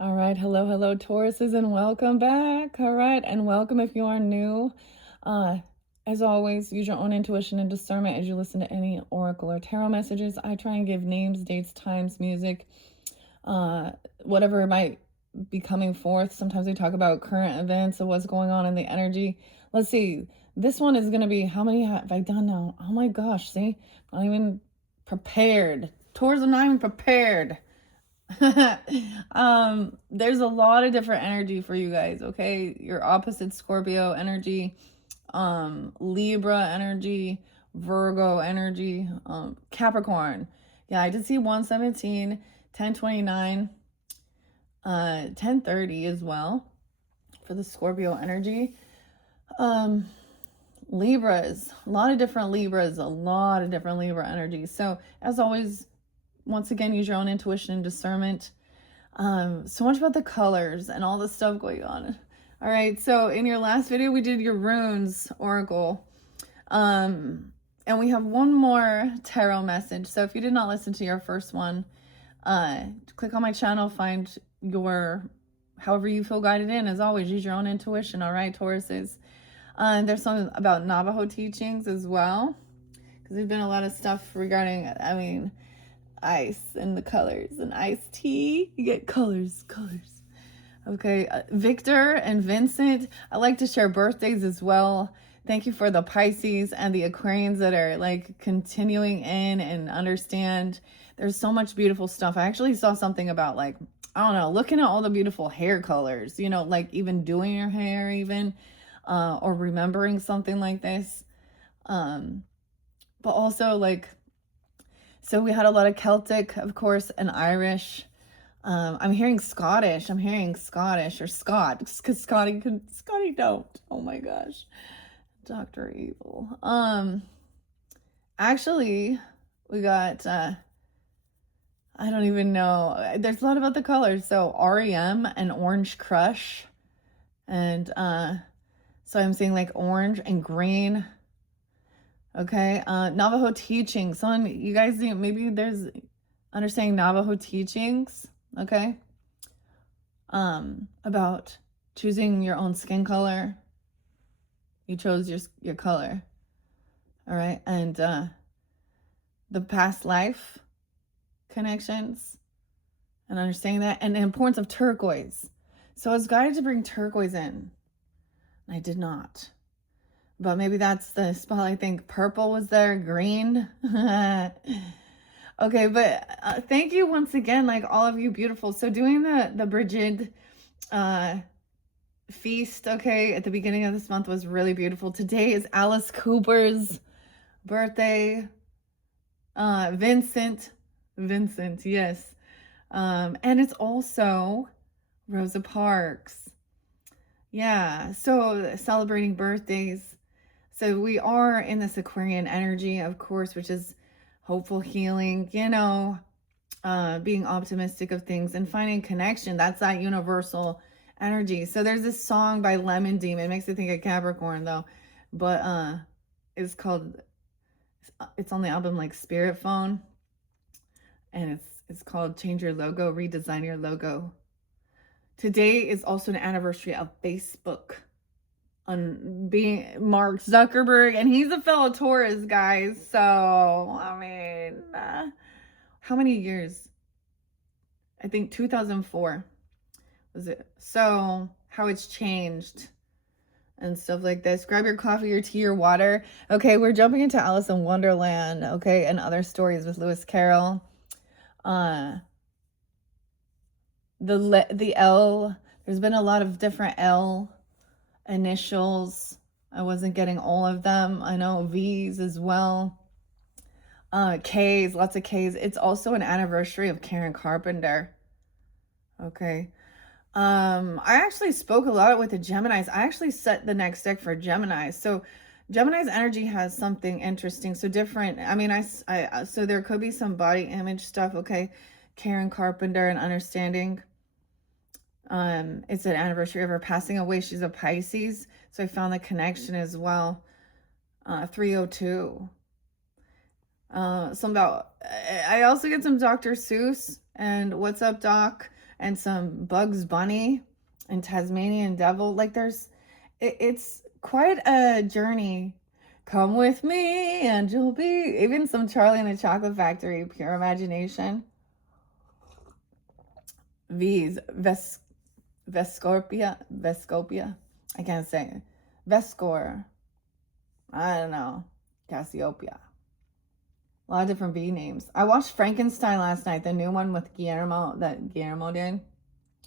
All right, hello, Tauruses, and welcome back. All right, and welcome if you are new. Uh, as always, use your own intuition and discernment as you listen to any oracle or tarot messages. I try and give names, dates, times, music, uh, whatever might be coming forth. Sometimes we talk about current events of what's going on in the energy. Let's see. This one is going to be how many have I done now? Oh my gosh, see? I'm not even prepared. Taurus, I'm not even prepared. There's a lot of different energy for you guys, okay? Your opposite Scorpio energy, Libra energy, Virgo energy, Capricorn. Yeah, I did see 117, 1029, 1030 as well for the Scorpio energy. Libras, a lot of different Libras, a lot of different Libra energies. So as always, once again, use your own intuition and discernment. So much about the colors and all the stuff going on. All right, so in your last video, we did your runes oracle. And we have one more tarot message. So if you did not listen to your first one, click on my channel, find your, however you feel guided in. As always, use your own intuition, all right, Tauruses. There's something about Navajo teachings as well, because there's been a lot of stuff regarding, ice and the colors and iced tea. You get colors. Okay, Victor and Vincent, I like to share birthdays as well. Thank you for the Pisces and the Aquarians that are like continuing in and understand. There's so much beautiful stuff. I actually saw something about like, I don't know, looking at all the beautiful hair colors, like even doing your hair even, or remembering something like this. But also like, so we had a lot of Celtic, of course, and Irish. I'm hearing Scottish. Or Scott, because Scotty don't. Oh my gosh, Dr. Evil. Actually, we got. I don't even know. There's a lot about the colors. So REM and Orange Crush, and so I'm seeing like orange and green. Okay, Navajo teachings. Someone, you guys, maybe there's understanding Navajo teachings. Okay, about choosing your own skin color. You chose your color. All right, and the past life connections and understanding that, and the importance of turquoise. So I was guided to bring turquoise in, and I did not. But maybe that's the spot. I think purple was there, green. Okay, but thank you once again, like all of you beautiful. So doing the Brigid feast, okay, at the beginning of this month was really beautiful. Today is Alice Cooper's birthday. Vincent, yes. And it's also Rosa Parks. Yeah, so celebrating birthdays. So we are in this Aquarian energy, of course, which is hopeful healing, being optimistic of things and finding connection. That's that universal energy. So there's this song by Lemon Demon. It makes me think of Capricorn though, but it's called, it's on the album like Spirit Phone, and it's called Change Your Logo, Redesign Your Logo. Today is also an anniversary of Facebook on being Mark Zuckerberg, and he's a fellow Taurus, guys. So how many years? I think 2004 was it. So how it's changed and stuff like this. Grab your coffee, your tea, your water. Okay, we're jumping into Alice in Wonderland, okay, and other stories with Lewis Carroll. The L, there's been a lot of different L initials. I wasn't getting all of them. I know V's as well. K's, lots of K's. It's also an anniversary of Karen Carpenter. Okay. I actually spoke a lot with the Geminis. I actually set the next deck for Geminis. So Gemini's energy has something interesting. So different. I mean, so there could be some body image stuff. Okay. Karen Carpenter and understanding. It's an anniversary of her passing away. She's a Pisces. So I found the connection as well. 302. Some about, I also get some Dr. Seuss and What's Up, Doc? and some Bugs Bunny and Tasmanian Devil. Like it's quite a journey. Come with me and you'll be, even some Charlie and the Chocolate Factory, Pure Imagination. V's, Vescopia. I can't say it. Vescor. I don't know. Cassiopeia. A lot of different V names. I watched Frankenstein last night, the new one with Guillermo, that Guillermo did.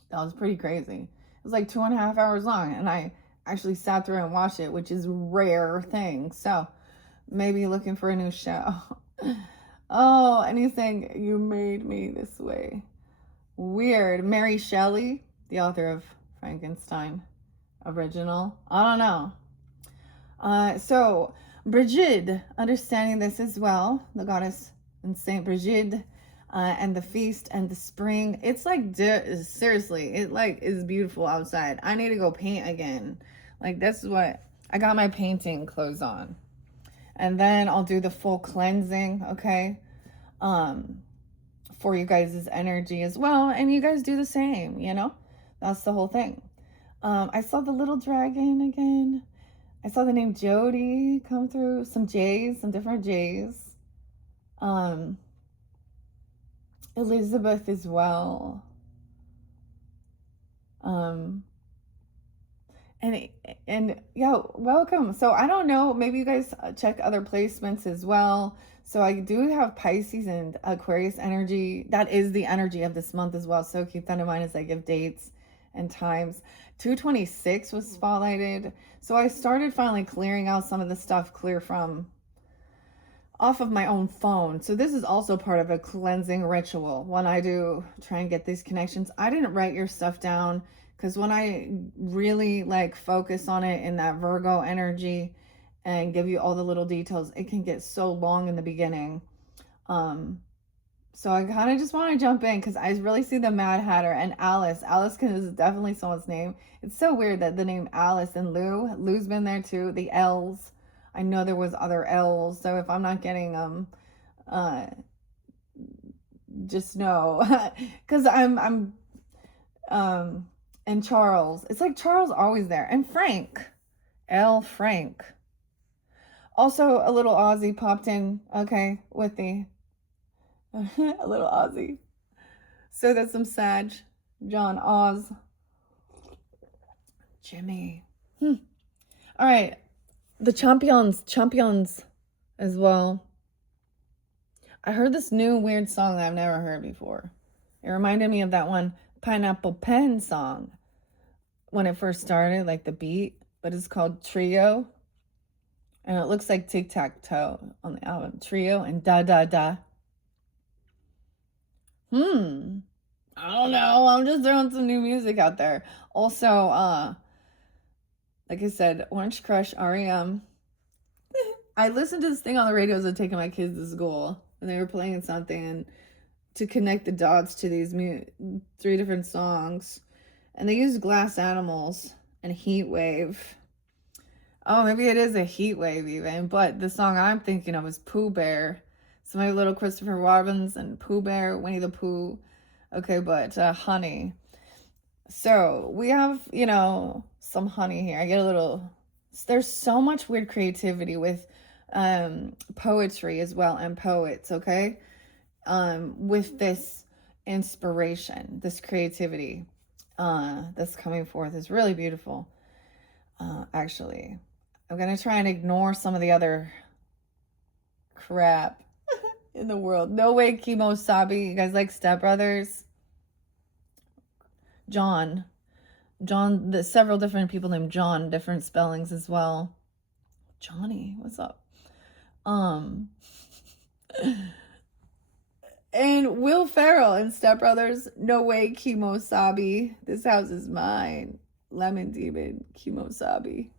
That was pretty crazy. It was like 2.5 hours long, and I actually sat through and watched it, which is a rare thing. So maybe looking for a new show. Oh, anything, you made me this way. Weird. Mary Shelley, the author of Frankenstein original. I don't know. So Brigid, understanding this as well, the goddess and Saint Brigid, and the feast and the spring. It's like, seriously, it like is beautiful outside. I need to go paint again. Like, this is what I got my painting clothes on, and then I'll do the full cleansing. Okay, for you guys' energy as well, and you guys do the same. That's the whole thing. I saw the little dragon again. I saw the name Jody come through. Some J's, some different J's. Elizabeth as well. And yeah, welcome. So I don't know, maybe you guys check other placements as well. So I do have Pisces and Aquarius energy. That is the energy of this month as well. So keep that in mind as I give dates and times. 226 was spotlighted. So I started finally clearing out some of the stuff off of my own phone. So this is also part of a cleansing ritual when I do try and get these connections. I didn't write your stuff down because when I really like focus on it in that Virgo energy and give you all the little details, it can get so long in the beginning. So I kind of just want to jump in because I really see the Mad Hatter and Alice. Alice is definitely someone's name. It's so weird that the name Alice and Lou's been there too. The L's. I know there was other L's. So if I'm not getting them, just know, because I'm and Charles. It's like Charles always there, and Frank, Frank. Also, a little Aussie popped in. Okay, with the a little Aussie. So that's some Sag. John Oz. Jimmy. All right. The champions as well. I heard this new weird song that I've never heard before. It reminded me of that one Pineapple Pen song when it first started, like the beat, but it's called Trio. And it looks like tic-tac-toe on the album. Trio and Da Da Da. I don't know. I'm just throwing some new music out there. Also, like I said, Orange Crush, REM. I listened to this thing on the radio as I was taking my kids to school, and they were playing something, and to connect the dots to these 3 different songs, and they used Glass Animals and Heat Wave. Oh, maybe it is a heat wave even, but the song I'm thinking of is Pooh Bear. So maybe little Christopher Robins and Pooh Bear, Winnie the Pooh. Okay, but honey. So we have, some honey here. I get a little, there's so much weird creativity with poetry as well and poets, okay? With this inspiration, this creativity that's coming forth is really beautiful. Actually, I'm going to try and ignore some of the other crap in the world. No way, Kimo Sabi. You guys like Step Brothers? John, several different people named John, different spellings as well. Johnny, what's up? And Will Ferrell in Step Brothers. No way, Kimo Sabi. This house is mine. Lemon Demon, Kimo Sabi.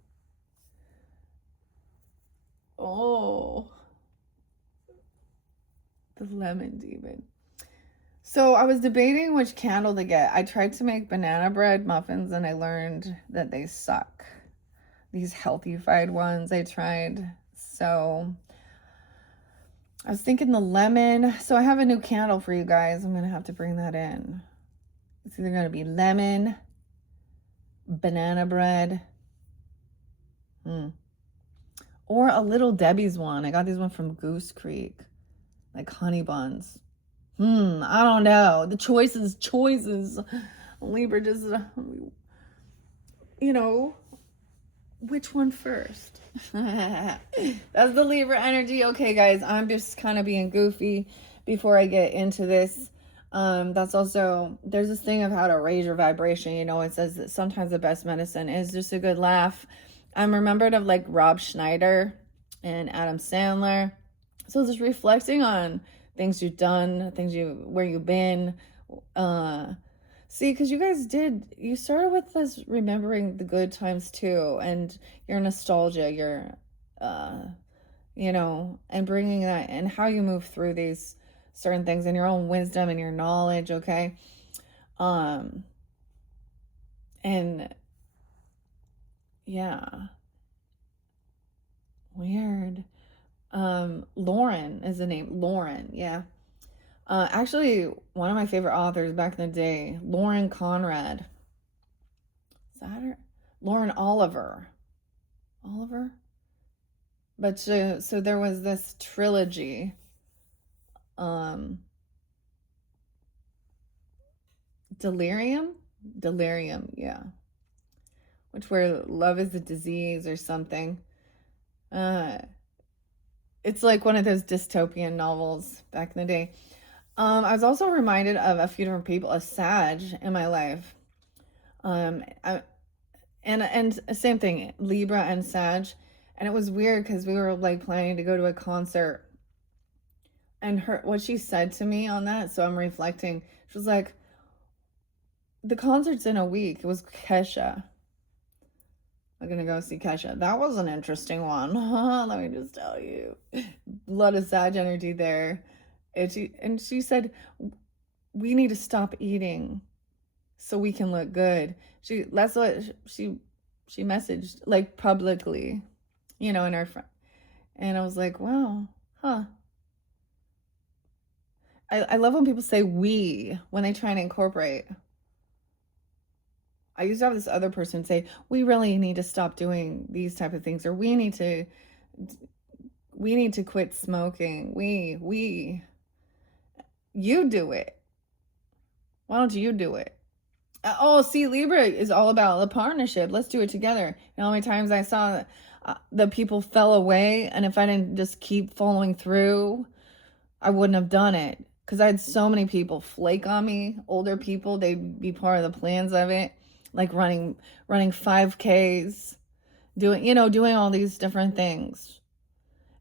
Oh, the Lemon Demon. So I was debating which candle to get. I tried to make banana bread muffins and I learned that they suck. These healthified ones I tried. So I was thinking the lemon. So I have a new candle for you guys. I'm going to have to bring that in. It's either going to be lemon, banana bread, or a Little Debbie's one. I got these one from Goose Creek, like honey buns. I don't know. The choices. Libra just, which one first? That's the Libra energy. Okay, guys, I'm just kind of being goofy before I get into this. That's also, there's this thing of how to raise your vibration. It says that sometimes the best medicine is just a good laugh. I'm remembered of like Rob Schneider and Adam Sandler. So just reflecting on things you've done, where you've been. See, because you started with this remembering the good times too, and your nostalgia, and bringing that and how you move through these certain things and your own wisdom and your knowledge, okay? And yeah, weird. Lauren is the name. Lauren, yeah. Actually, one of my favorite authors back in the day, Lauren Conrad. Is that her? Lauren Oliver. Oliver? But so there was this trilogy. Delirium, yeah. Which where love is a disease or something. It's like one of those dystopian novels back in the day. I was also reminded of a few different people, a Sag in my life. And same thing, Libra and Sag. And it was weird because we were like planning to go to a concert. And what she said to me on that, so I'm reflecting, she was like, the concert's in a week. It was Kesha. I'm gonna go see Kesha. That was an interesting one. Let me just tell you. A lot of Sag energy there. And she said, we need to stop eating so we can look good. That's what she messaged, like, publicly, in our front. And I was like, wow, huh. I love when people say we when they try and incorporate. I used to have this other person say, we really need to stop doing these type of things, or we need to quit smoking. You do it. Why don't you do it? Oh, see, Libra is all about the partnership. Let's do it together. How many times I saw the people fell away, and if I didn't just keep following through, I wouldn't have done it. Because I had so many people flake on me, older people, they'd be part of the plans of it, like running 5Ks, doing all these different things.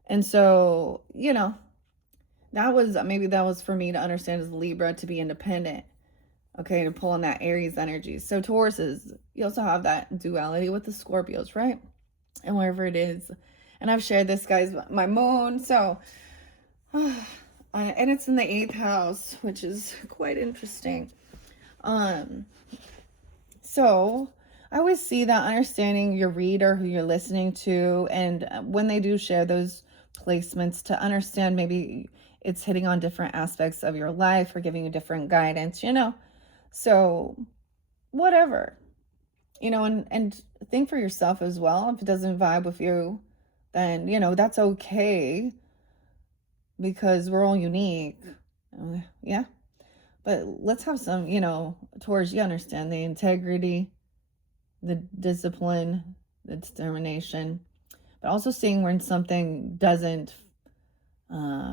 And so, that was for me to understand as Libra, to be independent. Okay, to pull on that Aries energy. So Tauruses, you also have that duality with the Scorpios, right? And wherever it is. And I've shared this, guys, my moon. So, and it's in the 8th house, which is quite interesting. So I always see that understanding your reader, who you're listening to, and when they do share those placements, to understand maybe it's hitting on different aspects of your life or giving you different guidance, So whatever, and think for yourself as well. If it doesn't vibe with you, then, that's okay, because we're all unique. Yeah. But let's have some, towards, you understand, the integrity, the discipline, the determination, but also seeing when something doesn't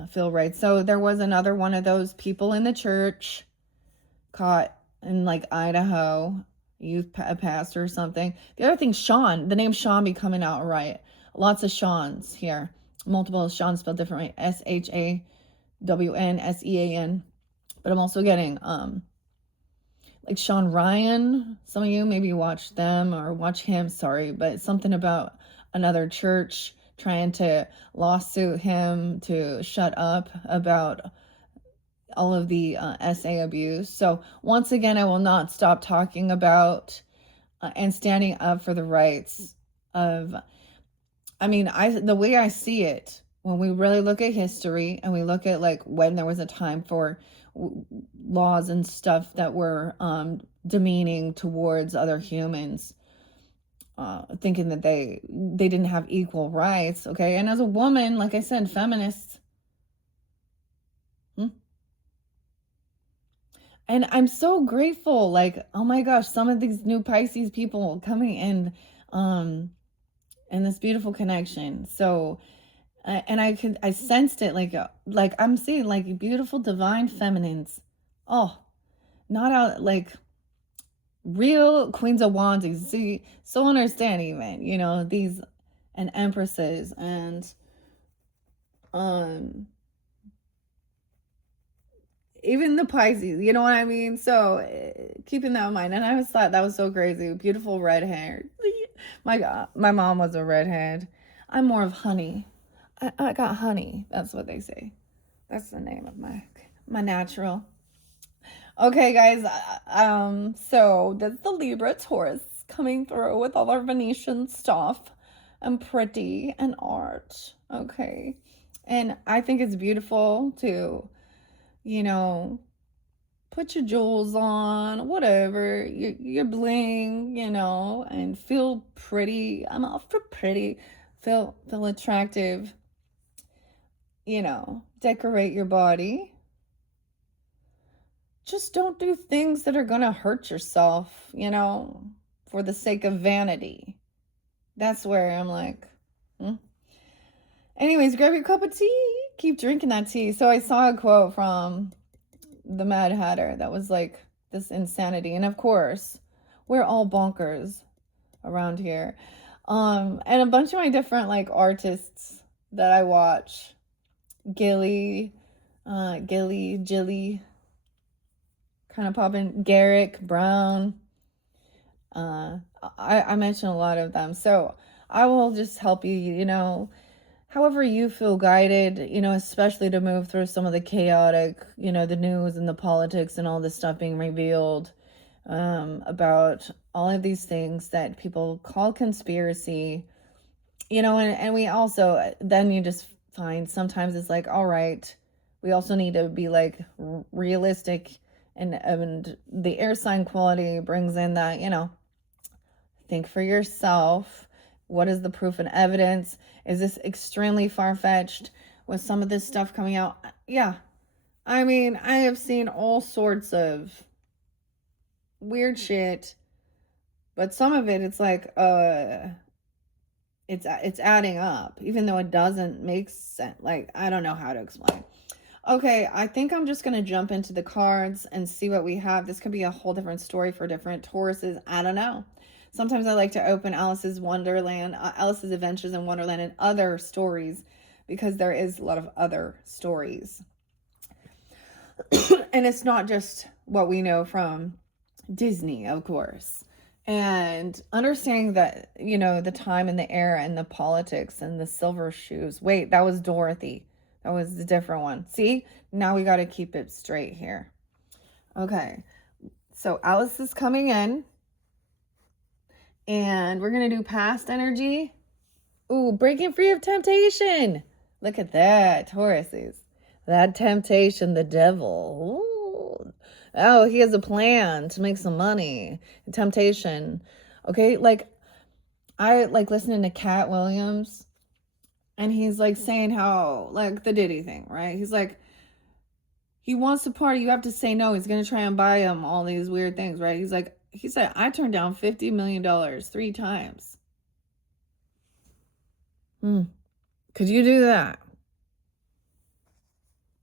feel right. So there was another one of those people in the church caught in like Idaho, a pastor or something. The other thing, Sean, the name Sean be coming out right. Lots of Seans here. Multiple Sean spelled differently. SHAWNSEAN. But I'm also getting like Sean Ryan. Some of you maybe watch them or watch him, sorry, but something about another church trying to lawsuit him to shut up about all of the SA abuse. So once again, I will not stop talking about and standing up for the rights of, the way I see it, when we really look at history and we look at like when there was a time for laws and stuff that were demeaning towards other humans, thinking that they didn't have equal rights. Okay, and as a woman, like I said, feminists. And I'm so grateful, like, oh my gosh, some of these new Pisces people coming in, and this beautiful connection. So, and I sensed it, like I'm seeing like beautiful divine feminines. Oh, not out like real queens of wands. See, so understand even, these, and empresses, and um even the Pisces, you know what I mean? So keeping that in mind. And I always thought that was so crazy. Beautiful red hair. My God, my mom was a redhead. I'm more of honey. I got honey. That's what they say. That's the name of my natural. Okay, guys. So that's the Libra Taurus coming through with all our Venetian stuff and pretty and art. Okay. And I think it's beautiful to, put your jewels on, whatever, your bling, and feel pretty. I'm all for pretty. Feel attractive. Decorate your body. Just don't do things that are gonna hurt yourself, for the sake of vanity. That's where I'm like, Anyways, grab your cup of tea. Keep drinking that tea. So I saw a quote from the Mad Hatter that was like this insanity. And of course, we're all bonkers around here. And a bunch of my different like artists that I watch, Gilly, Jilly, kind of popping, Garrick, Brown. I mentioned a lot of them. So I will just help you, however you feel guided, especially to move through some of the chaotic, the news and the politics and all this stuff being revealed, about all of these things that people call conspiracy, and we also, then you just find sometimes it's like, all right, we also need to be like realistic, and the air sign quality brings in that, think for yourself. What is the proof and evidence? Is this extremely far-fetched with some of this stuff coming out? Yeah. I mean, I have seen all sorts of weird shit, but some of it, it's like, it's adding up, even though it doesn't make sense. Like, I don't know how to explain. Okay, I think I'm just going to jump into the cards and see what we have. This could be a whole different story for different Tauruses. I don't know. Sometimes I like to open Alice's Wonderland, Alice's Adventures in Wonderland, and other stories, because there is a lot of other stories. And it's not just what we know from Disney, of course. And understanding that, the time and the era and the politics and the silver shoes. Wait, that was Dorothy. That was the different one. See? Now we got to keep it straight here. Okay. So Alice is coming in. And we're going to do past energy. Ooh, breaking free of temptation. Look at that, Tauruses. That temptation, the devil. Ooh. Oh, he has a plan to make some money. Temptation. Okay, like, I like listening to Cat Williams. And he's like saying how, like, the Diddy thing, right? He's like, he wants to party. You have to say no. He's going to try and buy him all these weird things, right? He said, I turned down $50 million 3 times. Could you do that?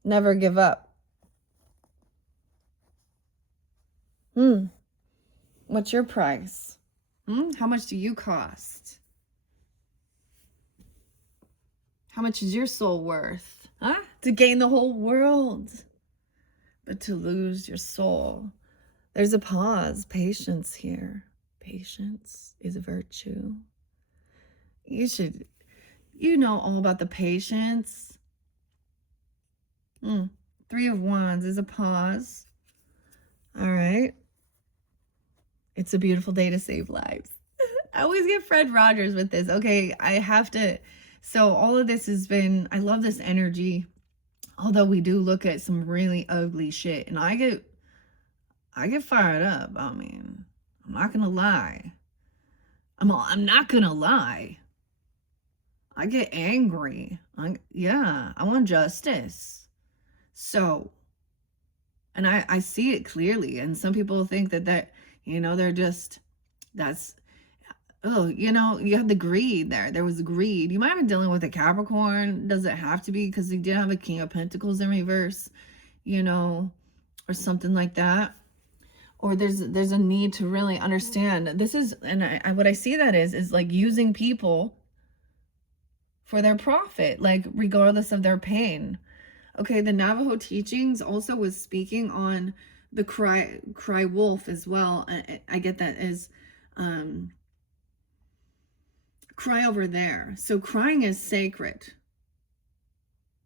Never give up. What's your price? How much do you cost? How much is your soul worth? Huh? To gain the whole world, but to lose your soul. There's a pause. Patience here. Patience is a virtue. You know all about the patience. 3 of Wands is a pause. All right. It's a beautiful day to save lives. I always get Fred Rogers with this. Okay, I have to. So all of this has been, I love this energy. Although we do look at some really ugly shit, and I get fired up. I mean, I'm not gonna lie. I'm not gonna lie. I get angry. Yeah, I want justice. So, and I see it clearly. And some people think that, they're just, that's, oh, you have the greed there. There was greed. You might have been dealing with a Capricorn. Does it have to be? Because you did have a King of Pentacles in reverse, or something like that. Or there's a need to really understand. This is, and what I see that is like using people for their profit, like regardless of their pain. Okay, the Navajo teachings also was speaking on the cry wolf as well. I get that as cry over there. So crying is sacred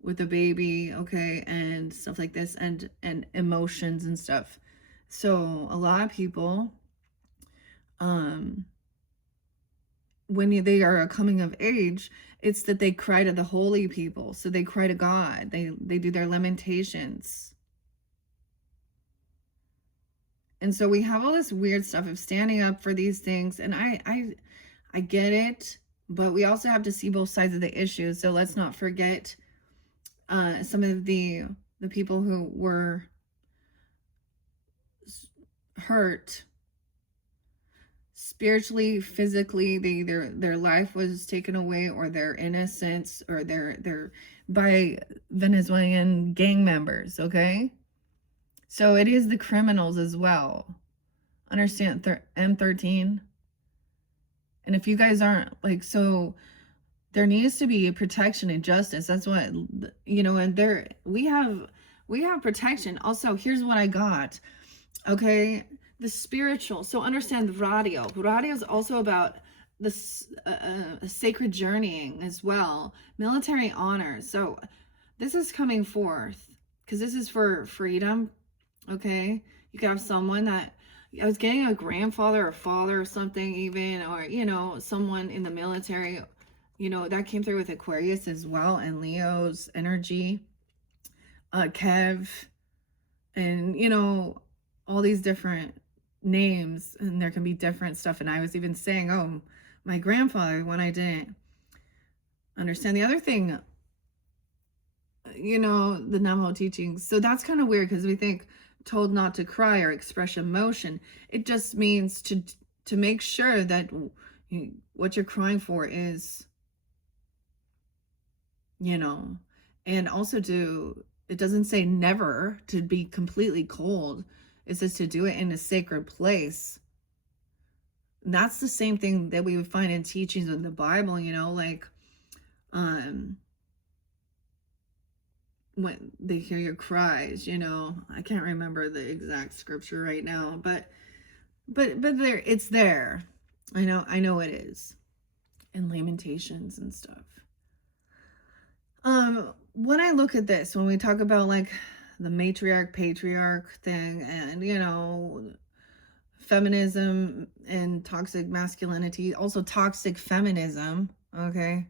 with a baby, okay, and stuff like this, and emotions and stuff. So a lot of people, when they are coming of age, it's that they cry to the holy people. So they cry to God. They do their lamentations. And so we have all this weird stuff of standing up for these things. And I get it, but we also have to see both sides of the issue. So let's not forget some of the people who were hurt spiritually, physically. Their life was taken away, or their innocence, or their by Venezuelan gang members. Okay, so it is the criminals as well. Understand? M13. And if you guys aren't like, so there needs to be protection and justice. That's what, and there we have protection. Also, here's what I got. Okay, the spiritual. So understand the radio. Radio is also about this sacred journeying as well. Military honor. So this is coming forth because this is for freedom. Okay, you could have someone that, I was getting a grandfather or father or something even, or someone in the military, that came through with Aquarius as well, and Leo's energy, Kev, and all these different names, and there can be different stuff. And I was even saying, oh, my grandfather, when I didn't understand the other thing, the Navajo teachings. So that's kind of weird, because we think told not to cry or express emotion. It just means to make sure that what you're crying for is, and also it doesn't say never to be completely cold. It says to do it in a sacred place. And that's the same thing that we would find in teachings in the Bible, like, when they hear your cries, I can't remember the exact scripture right now, but there, it's there. I know it is in Lamentations and stuff. When I look at this, when we talk about like the matriarch patriarch thing, and feminism and toxic masculinity, also toxic feminism, okay,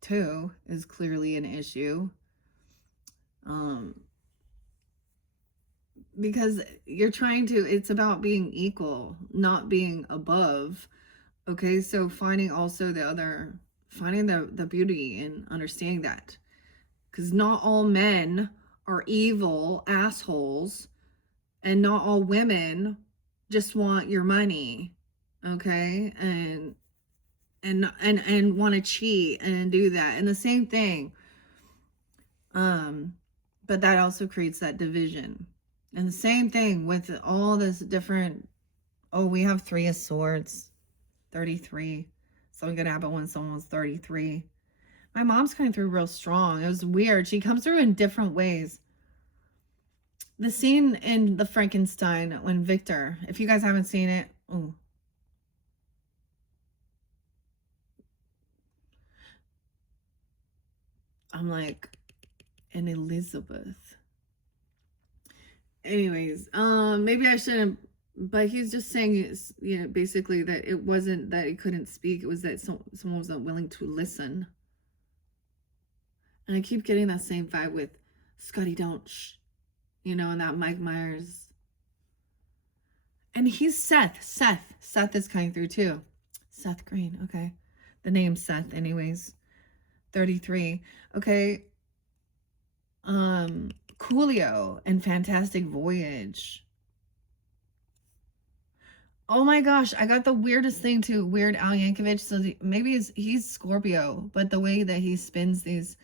too, is clearly an issue, because you're trying to, it's about being equal, not being above. Okay, so finding the beauty in understanding that, because not all men are evil assholes, and not all women just want your money, okay, and want to cheat and do that, and the same thing, but that also creates that division. And the same thing with all this different, oh, we have 3 of Swords, 33. Something gonna happen when someone's 33. My mom's coming through real strong. It was weird. She comes through in different ways. The scene in The Frankenstein when Victor, if you guys haven't seen it, ooh. I'm like, and Elizabeth. Anyways, maybe I shouldn't, but he's just saying, basically that it wasn't that he couldn't speak, it was that someone wasn't willing to listen. And I keep getting that same vibe with Scotty Don't Shh, you know, and that Mike Myers. And he's Seth. Seth is coming through too. Seth Green. Okay. The name Seth, anyways. 33. Okay. Coolio and Fantastic Voyage. Oh my gosh, I got the weirdest thing too. Weird Al Yankovic. So maybe he's Scorpio, but the way that he spins these.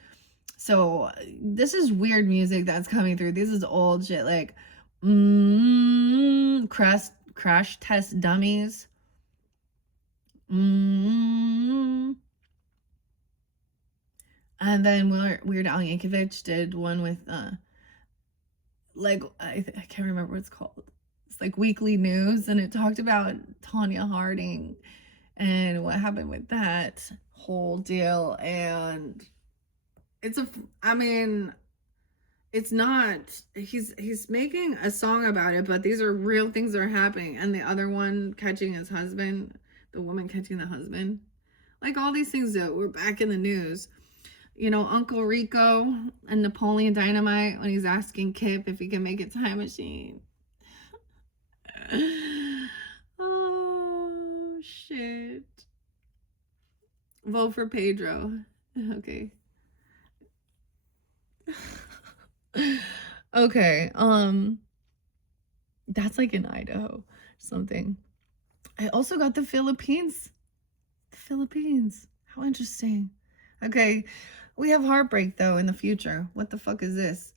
So this is weird music that's coming through. This is old shit like crash test dummies. And then Weird Al Yankovic did one with like I can't remember what it's called. It's like Weekly News, and it talked about Tanya Harding and what happened with that whole deal. And it's it's not, he's making a song about it, but these are real things that are happening. And the other one catching his husband, the woman catching the husband, like all these things that were back in the news. You know, Uncle Rico and Napoleon Dynamite when he's asking Kip if he can make a time machine. Oh, shit. Vote for Pedro. Okay. Okay. That's like in Idaho something. I also got the Philippines. The Philippines. How interesting. Okay. We have heartbreak though in the future. What the fuck is this?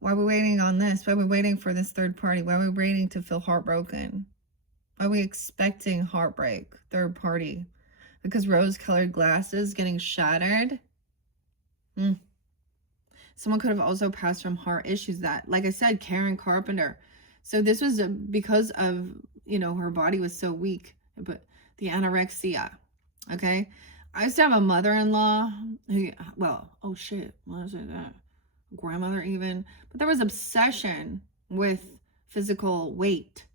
Why are we waiting on this? Why are we waiting for this third party? Why are we waiting to feel heartbroken? Why are we expecting heartbreak? Third party. Because rose-colored glasses getting shattered? Someone could have also passed from heart issues that, like I said, Karen Carpenter. So this was because of, you know, her body was so weak, but the anorexia. Okay. I used to have a mother-in-law who, well, oh shit, what is it? Grandmother even, but there was obsession with physical weight,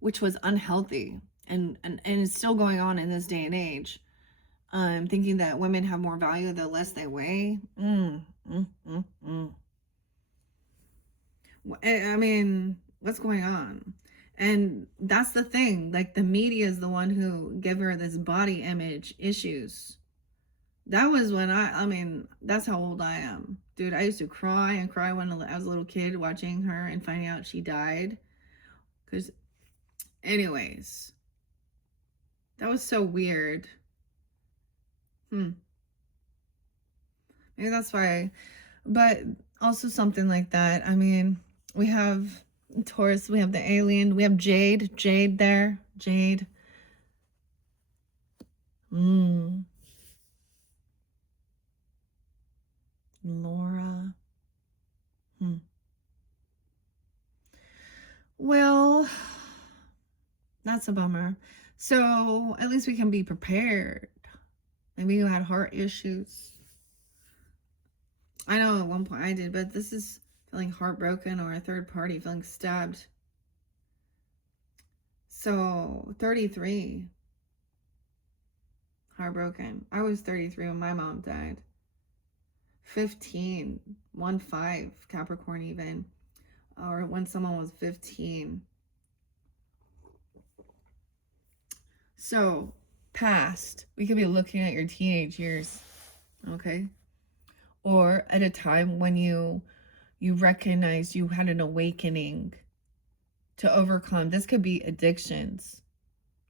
which was unhealthy, and it's still going on in this day and age. Thinking that women have more value the less they weigh. I mean, what's going on? And that's the thing, like the media is the one who gave her this body image issues. That was when I mean, that's how old I am. Dude, I used to cry and cry when I was a little kid watching her and finding out she died. Because, anyways, that was so weird. Maybe that's why. But also something like that. I mean, we have Taurus, we have the alien, we have Jade. Jade there. Jade. Laura. Well, that's a bummer. So at least we can be prepared. Maybe you had heart issues. I know at one point I did, but this is feeling heartbroken or a third party feeling stabbed. So 33. Heartbroken. I was 33 when my mom died. 15. 1-5. Capricorn even. Or when someone was 15. So, past. We could be looking at your teenage years. Okay? Or at a time when you recognize you had an awakening to overcome. This could be addictions.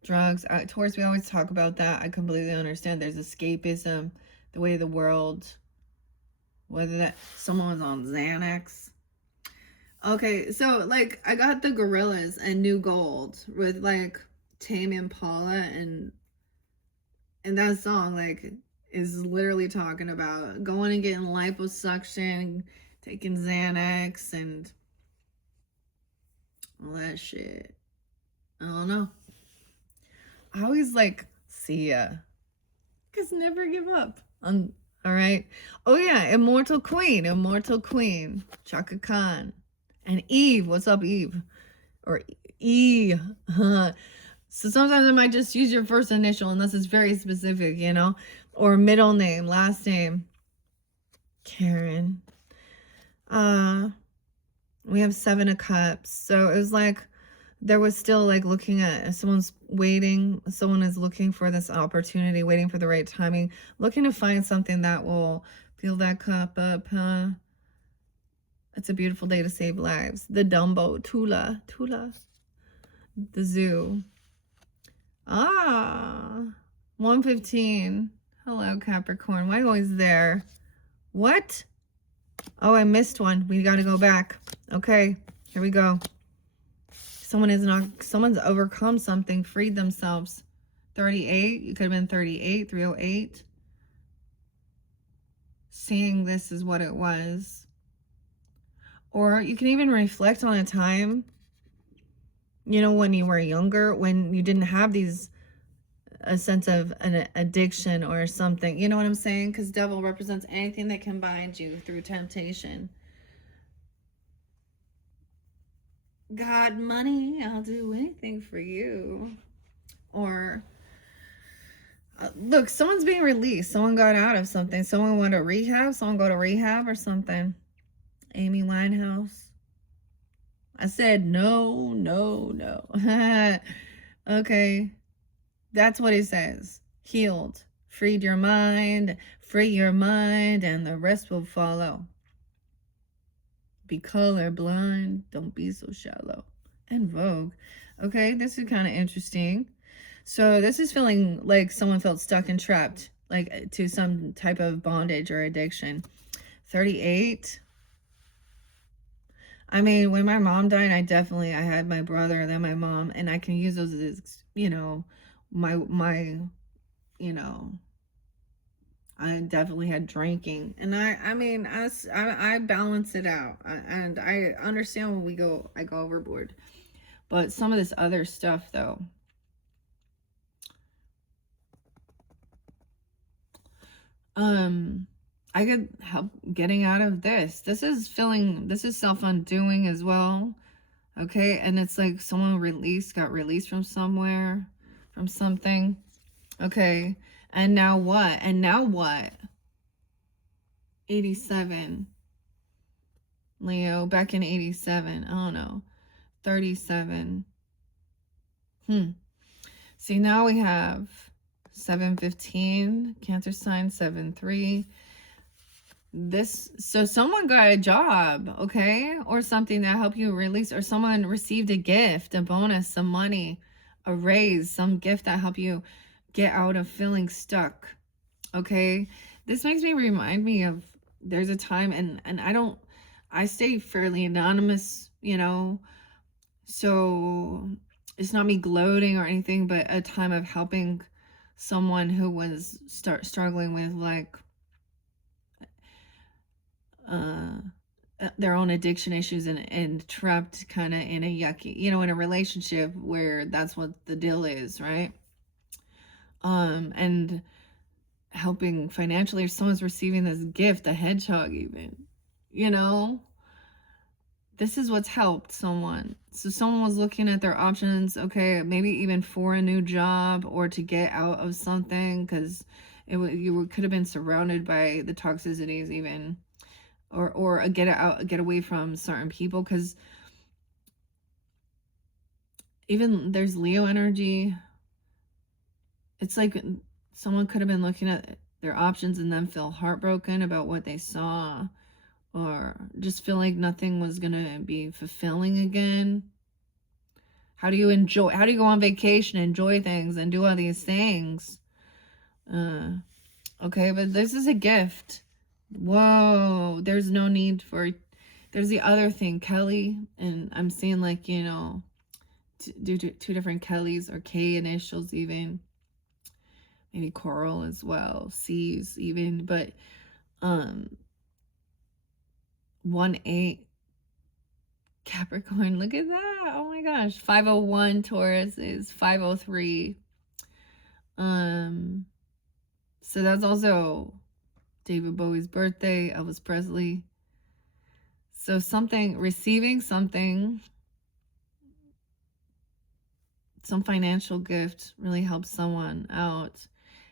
Drugs. Taurus, we always talk about that. I completely understand. There's escapism. The way the world... Whether that someone was on Xanax. Okay, so like I got the Gorillas and New Gold with like Tame Impala, and that song like is literally talking about going and getting liposuction, taking Xanax and all that shit. I don't know. I always like see ya. Cause never give up. All right. Oh yeah, Immortal Queen, Chaka Khan, and Eve. What's up, Eve? Or E. So sometimes I might just use your first initial unless it's very specific, you know, or middle name, last name. Karen. We have 7 of Cups. So it was like there was still like looking at someone's waiting. Someone is looking for this opportunity, waiting for the right timing, looking to find something that will fill that cup up, huh? It's a beautiful day to save lives. The Dumbo, Tula, the zoo. 115. Hello, Capricorn. Why always there? What? Oh, I missed one. We got to go back. Okay, here we go. Someone's overcome something, freed themselves. 38. You could have been 38, 308. Seeing this is what it was. Or you can even reflect on a time, when you were younger, when you didn't have a sense of an addiction or something. You know what I'm saying? Because devil represents anything that can bind you through temptation. God, money, I'll do anything for you. Or, look, someone's being released. Someone got out of something. Someone went to rehab. Someone go to rehab or something. Amy Winehouse. I said no. Okay. That's what it says. Healed. Freed your mind. Free your mind. And the rest will follow. Be colorblind. Don't be so shallow. And Vogue. Okay, this is kind of interesting. So this is feeling like someone felt stuck and trapped, like to some type of bondage or addiction. 38. I mean, when my mom died, I had my brother, then my mom, and I can use those as, my, I definitely had drinking, and I balance it out, and I understand when I go overboard, but some of this other stuff though, I could help getting out of this. This is self-undoing as well. Okay, and it's like someone got released from somewhere, from something. Okay, and now what? 87. Leo, back in 87. I don't know. 37. See, now we have 715, Cancer sign, 7-3. So someone got a job, okay, or something that helped you release, or someone received a gift, a bonus, some money, a raise, some gift that helped you get out of feeling stuck. Okay, this makes me remind me of there's a time, and I stay fairly anonymous, so it's not me gloating or anything, but a time of helping someone who was struggling with like their own addiction issues, and trapped kind of in a yucky, in a relationship where that's what the deal is, right? And helping financially, if someone's receiving this gift, a hedgehog even, this is what's helped someone. So someone was looking at their options, okay, maybe even for a new job or to get out of something, because you could have been surrounded by the toxicities even, or get away from certain people, because even there's Leo energy. It's like someone could have been looking at their options and then feel heartbroken about what they saw, or just feel like nothing was gonna be fulfilling again. How do you go on vacation, enjoy things, and do all these things? Okay, but this is a gift. Whoa, there's no need for, there's the other thing, Kelly, and I'm seeing like, two different Kellys, or K initials even, maybe Coral as well, C's even, but 1-8 Capricorn, look at that, oh my gosh. 501 Taurus is 503. So that's also David Bowie's birthday, Elvis Presley. So receiving something, some financial gift really helps someone out.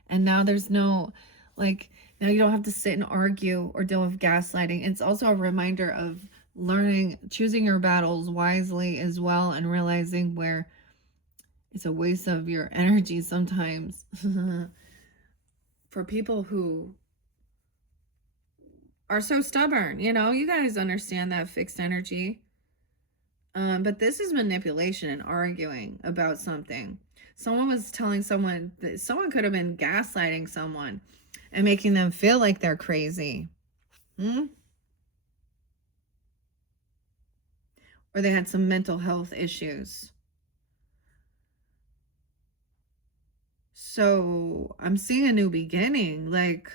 And now there's no, Like, now you don't have to sit and argue or deal with gaslighting. It's also a reminder of learning, choosing your battles wisely as well, and realizing where it's a waste of your energy sometimes. For people who are so stubborn, you guys understand that fixed energy. But this is manipulation and arguing about something. Someone was telling someone that someone could have been gaslighting someone and making them feel like they're crazy. Or they had some mental health issues. So I'm seeing a new beginning, like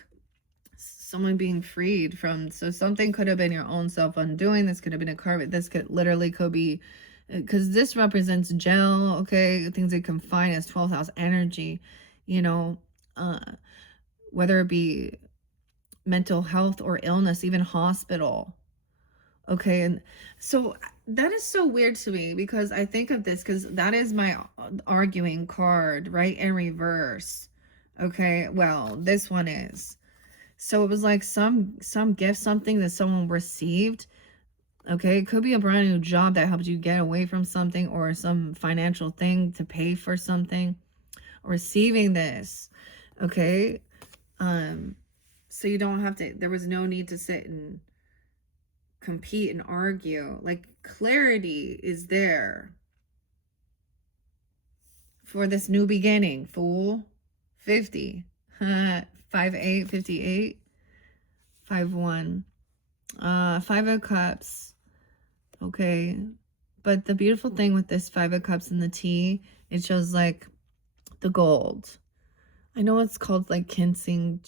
someone being freed from, so something could have been your own self undoing. This could have been a karma. This could be, because this represents gel, okay, things that confine as 12th house energy, uh, whether it be mental health or illness, even hospital. Okay, and so that is so weird to me, because I think of this because that is my arguing card, right, in reverse. Okay, well, this one is. So it was like some gift, something that someone received. Okay, it could be a brand new job that helped you get away from something, or some financial thing to pay for something. Receiving this, okay, so you don't have to. There was no need to sit and compete and argue. Like, clarity is there for this new beginning. Fool. 50. 5-8, 58. 5-1. 5 of Cups. Okay. But the beautiful thing with this 5 of Cups and the T, it shows like the gold. I know it's called like Kinsey,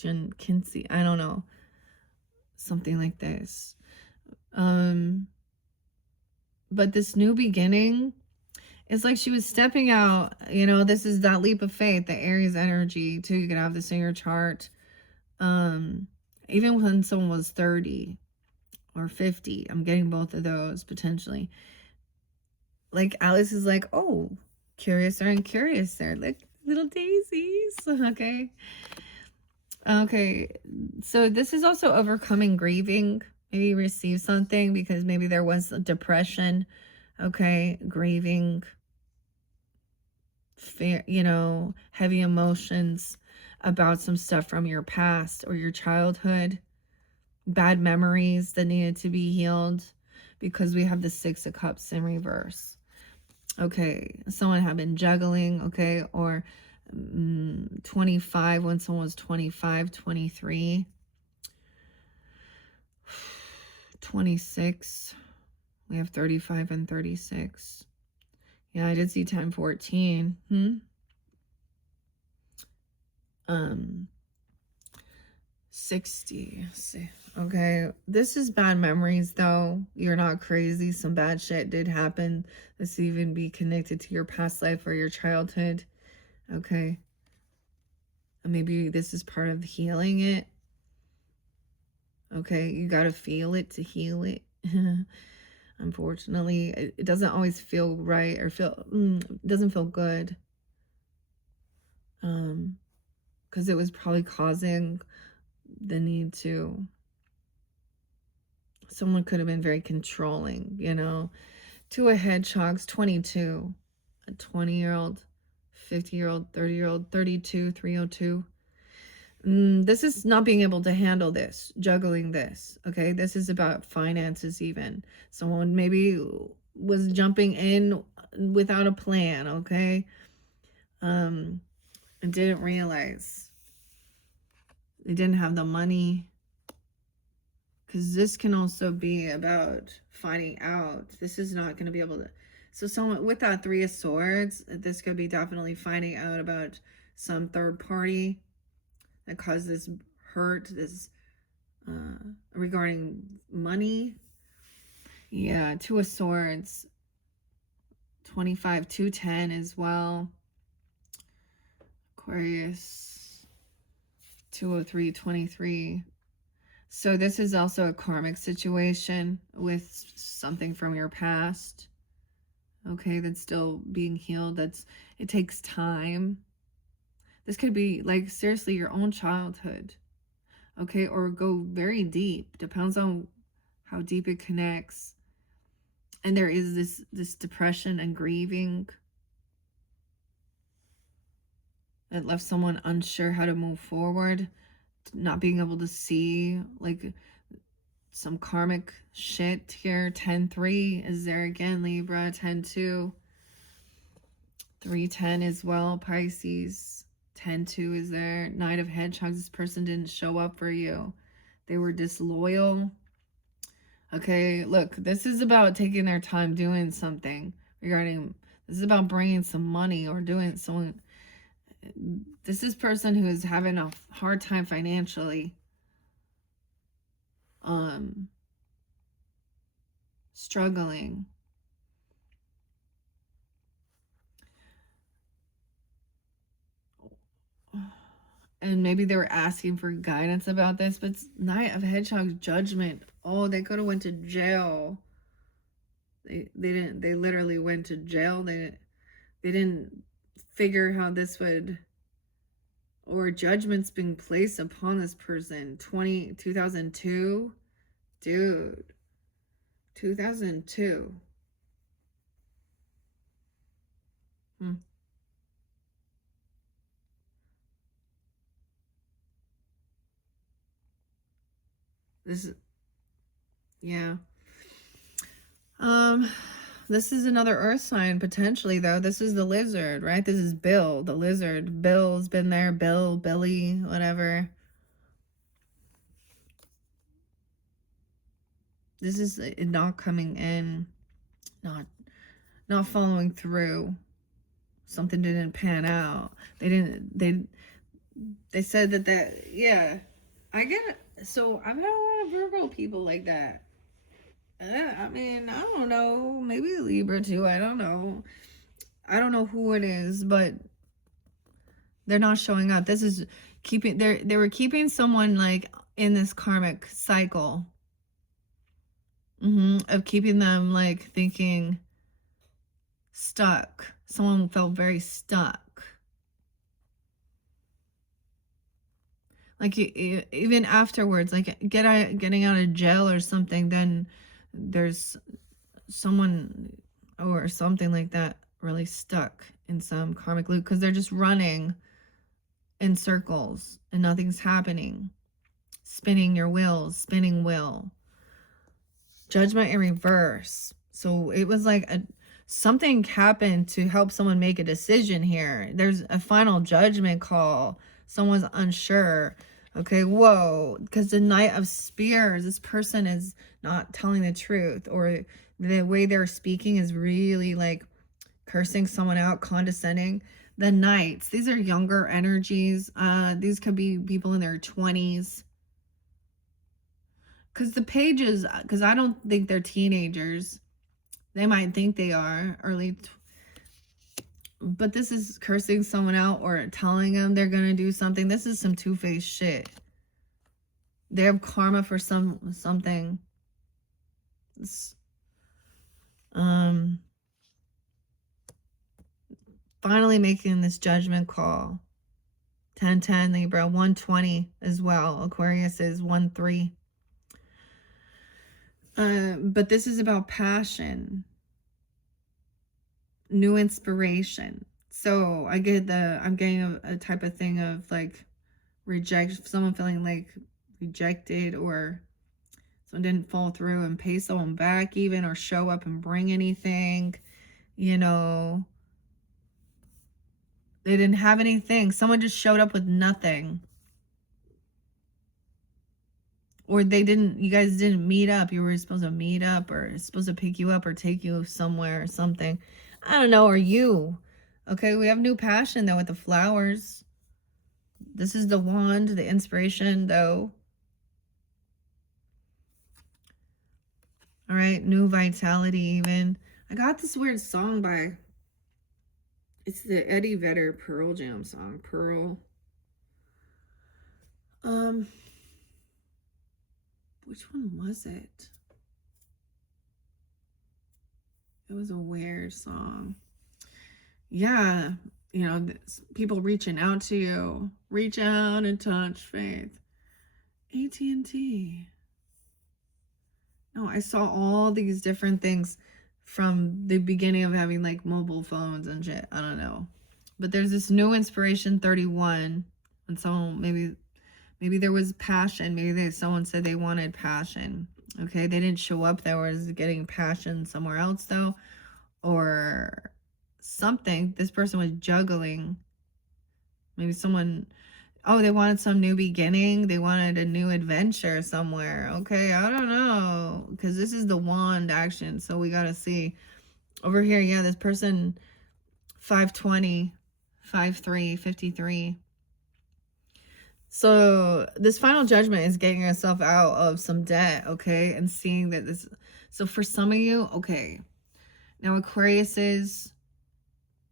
I don't know. Something like this. But this new beginning, it's like she was stepping out. This is that leap of faith, the Aries energy too. You can have this in your chart. Even when someone was 30 or 50, I'm getting both of those potentially. Like Alice is like, oh, curiouser and curiouser, like little daisies. Okay, so this is also overcoming grieving. Maybe receive something because maybe there was a depression. Okay, grieving, fear, heavy emotions about some stuff from your past or your childhood, bad memories that needed to be healed, because we have the 6 of Cups in reverse. Okay, someone had been juggling, okay, or 25 when someone was 25, 23, 26. We have 35 and 36. Yeah, I did see time 14. 60. Okay, this is bad memories though. You're not crazy. Some bad shit did happen. This even be connected to your past life or your childhood. Okay. And maybe this is part of healing it. Okay, you gotta feel it to heal it. Unfortunately, it doesn't always feel right, or doesn't feel good. Because it was probably causing the need to. Someone could have been very controlling, 2 of Hedgehogs, 22, a 20-year-old, 50-year-old, 30-year-old, 32, 302. This is not being able to handle this, juggling this. Okay, this is about finances. Even someone maybe was jumping in without a plan. Okay, and didn't realize they didn't have the money, because this can also be about finding out. This is not going to be able to. So someone with that 3 of Swords, this could be definitely finding out about some third party that caused this hurt, this regarding money. Yeah, 2 of Swords, 25, 210 as well. Aquarius, 203, 23. So this is also a karmic situation with something from your past. Okay, that's still being healed. It takes time. This could be like seriously your own childhood. okay, or go very deep. Depends on how deep it connects. And there is this depression and grieving that left someone unsure how to move forward, not being able to see like some karmic shit here. 10-3 is there again, Libra. 10-2, 3-10 as well, Pisces. 10-2 is there. Knight of Hedgehogs. This person didn't show up for you. They were disloyal. Okay, look, this is about taking their time doing something regarding, this is about bringing some money or doing someone. This is person who is having a hard time financially. Struggling. And maybe they were asking for guidance about this, but Knight of Hedgehogs, judgment. Oh, they could have went to jail. They didn't. They literally went to jail. They didn't figure how this would, or judgment's being placed upon this person. 2002, dude. 2002. This is, yeah. This is another earth sign potentially, though. This is the lizard, right? This is Bill, the lizard. Bill's been there. Bill, Billy, whatever. This is it not coming in, not following through. Something didn't pan out. They said that yeah. I get it. So I've had a lot of Virgo people like that. I mean, I don't know. Maybe Libra too. I don't know. I don't know who it is, but they're not showing up. This is keeping, they were keeping someone like in this karmic cycle. Of keeping them like thinking stuck. Someone felt very stuck. Like even afterwards, like getting out of jail or something, then there's someone or something like that really stuck in some karmic loop because they're just running in circles and nothing's happening. Spinning your wheels, spinning wheel. Judgment in reverse. So it was like something happened to help someone make a decision here. There's a final judgment call. Someone's unsure. Okay, whoa. Because the Knight of Spears, this person is not telling the truth, or the way they're speaking is really like cursing someone out, condescending. The Knights, these are younger energies. These could be people in their 20s. Because the pages, because I don't think they're teenagers. They might think they are early, but this is cursing someone out or telling them they're going to do something. This is some two-faced shit. They have karma for something. Finally making this judgment call. 10-10 Libra, 120 as well. Aquarius is 1-3. But this is about passion, new inspiration. So I'm getting a type of thing of like someone feeling like rejected, or someone didn't fall through and pay someone back even, or show up and bring anything, you know. They didn't have anything. Someone just showed up with nothing. Or you guys didn't meet up. You were supposed to meet up, or supposed to pick you up or take you somewhere or something. I don't know, or you. Okay, we have new passion though with the flowers. This is the wand, the inspiration though. All right, new vitality even. I got this weird song by, it's the Eddie Vedder Pearl Jam song, Pearl. Which one was it? It was a weird song. Yeah, you know, people reaching out to you. Reach out and touch faith. AT&T. No, I saw all these different things from the beginning of having like mobile phones and shit. I don't know. But there's this new inspiration 31. And so maybe there was passion. Maybe someone said they wanted passion. Okay, they didn't show up. There was getting passion somewhere else though. Or something. This person was juggling. Maybe someone, oh, they wanted some new beginning. They wanted a new adventure somewhere. Okay, I don't know. Because this is the wand action. So we got to see. Over here, yeah, this person, 520, 53, 53. So this final judgment is getting yourself out of some debt, okay? And seeing that this... So for some of you, okay. Now Aquarius is...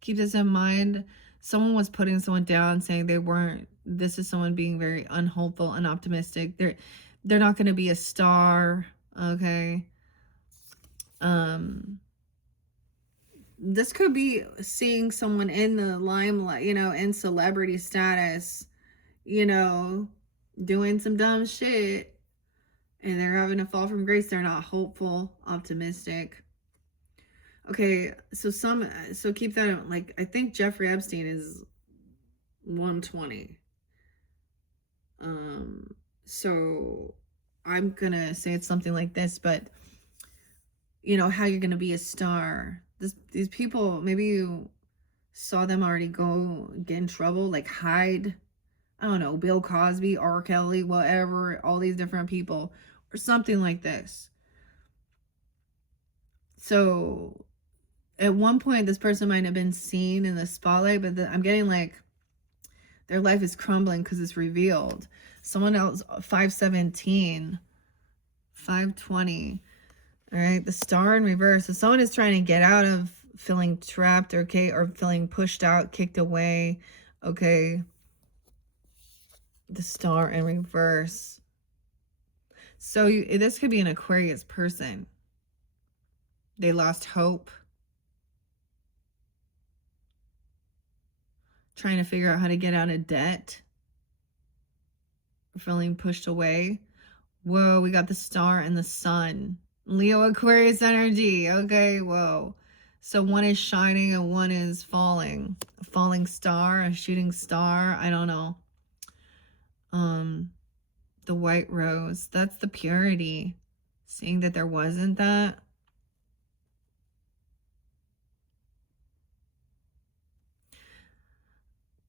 Keep this in mind. Someone was putting someone down, saying they weren't... This is someone being very unhopeful, unoptimistic. They're not going to be a star, okay? This could be seeing someone in the limelight, you know, in celebrity status, you know, doing some dumb shit, and they're having to fall from grace. They're not hopeful, optimistic. Okay, so keep that in, like, I think Jeffrey Epstein is 120. So I'm gonna say it's something like this, but you know how you're gonna be a star. These people, maybe you saw them already get in trouble, like hide. I don't know, Bill Cosby, R. Kelly, whatever, all these different people, or something like this. So at one point, this person might have been seen in the spotlight, but I'm getting like their life is crumbling because it's revealed. Someone else, 517, 520. All right, the star in reverse. So someone is trying to get out of feeling trapped, okay, or feeling pushed out, kicked away, okay. The star in reverse. So this could be an Aquarius person. They lost hope. Trying to figure out how to get out of debt. Feeling pushed away. Whoa, we got the star and the sun. Leo Aquarius energy. Okay, whoa. So one is shining and one is falling. A falling star, a shooting star. I don't know. The white rose. That's the purity. Seeing that there wasn't that.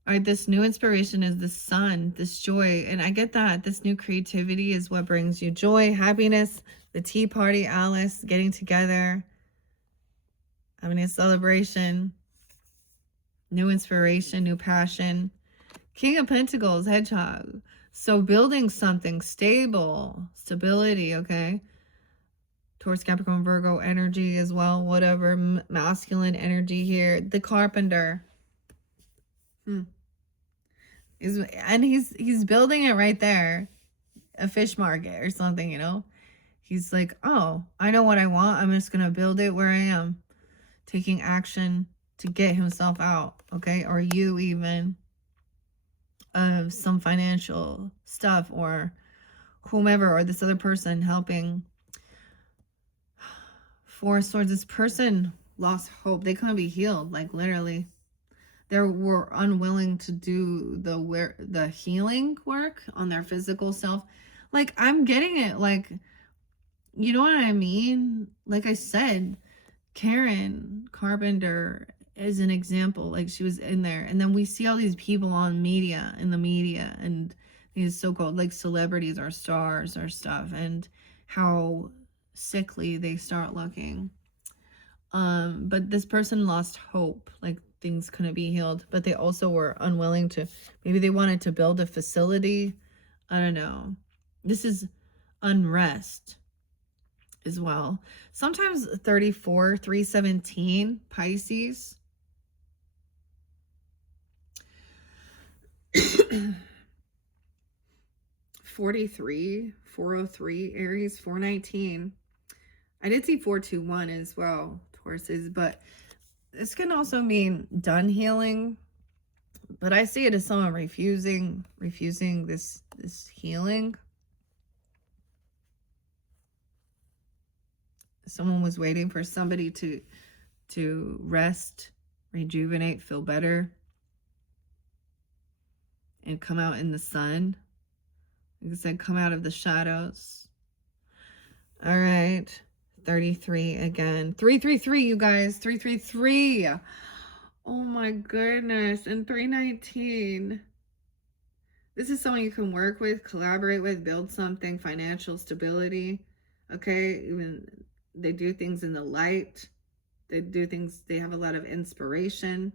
All right, this new inspiration is the sun, this joy. And I get that. This new creativity is what brings you joy, happiness, the tea party, Alice, getting together, having a celebration, new inspiration, new passion. King of Pentacles, hedgehog. So building something stable, stability, okay? Taurus, Capricorn, Virgo energy as well, whatever. Masculine energy here. The carpenter. He's building it right there. A fish market or something, you know? He's like, oh, I know what I want. I'm just going to build it where I am. Taking action to get himself out, okay? Or you even. Of some financial stuff or whomever, or this other person helping. Four of Swords, this person lost hope. They couldn't be healed, like literally. They were unwilling to do the healing work on their physical self. Like, I'm getting it, like, you know what I mean? Like I said, Karen Carpenter is an example. Like, she was in there, and then we see all these people in the media, and these so-called like celebrities or stars or stuff, and how sickly they start looking. But this person lost hope, like things couldn't be healed, but they also were unwilling to, maybe they wanted to build a facility. I don't know. This is unrest as well. Sometimes 34, 317, Pisces. 43, 403, Aries, 419. I did see 421 as well, Tauruses, but this can also mean done healing. But I see it as someone refusing this healing. Someone was waiting for somebody to rest, rejuvenate, feel better, and come out in the sun. Like I said, come out of the shadows. All right. 33 again. 333, you guys. 333. Oh my goodness. And 319. This is someone you can work with, collaborate with, build something, financial stability. Okay. Even they do things in the light. They do things, they have a lot of inspiration.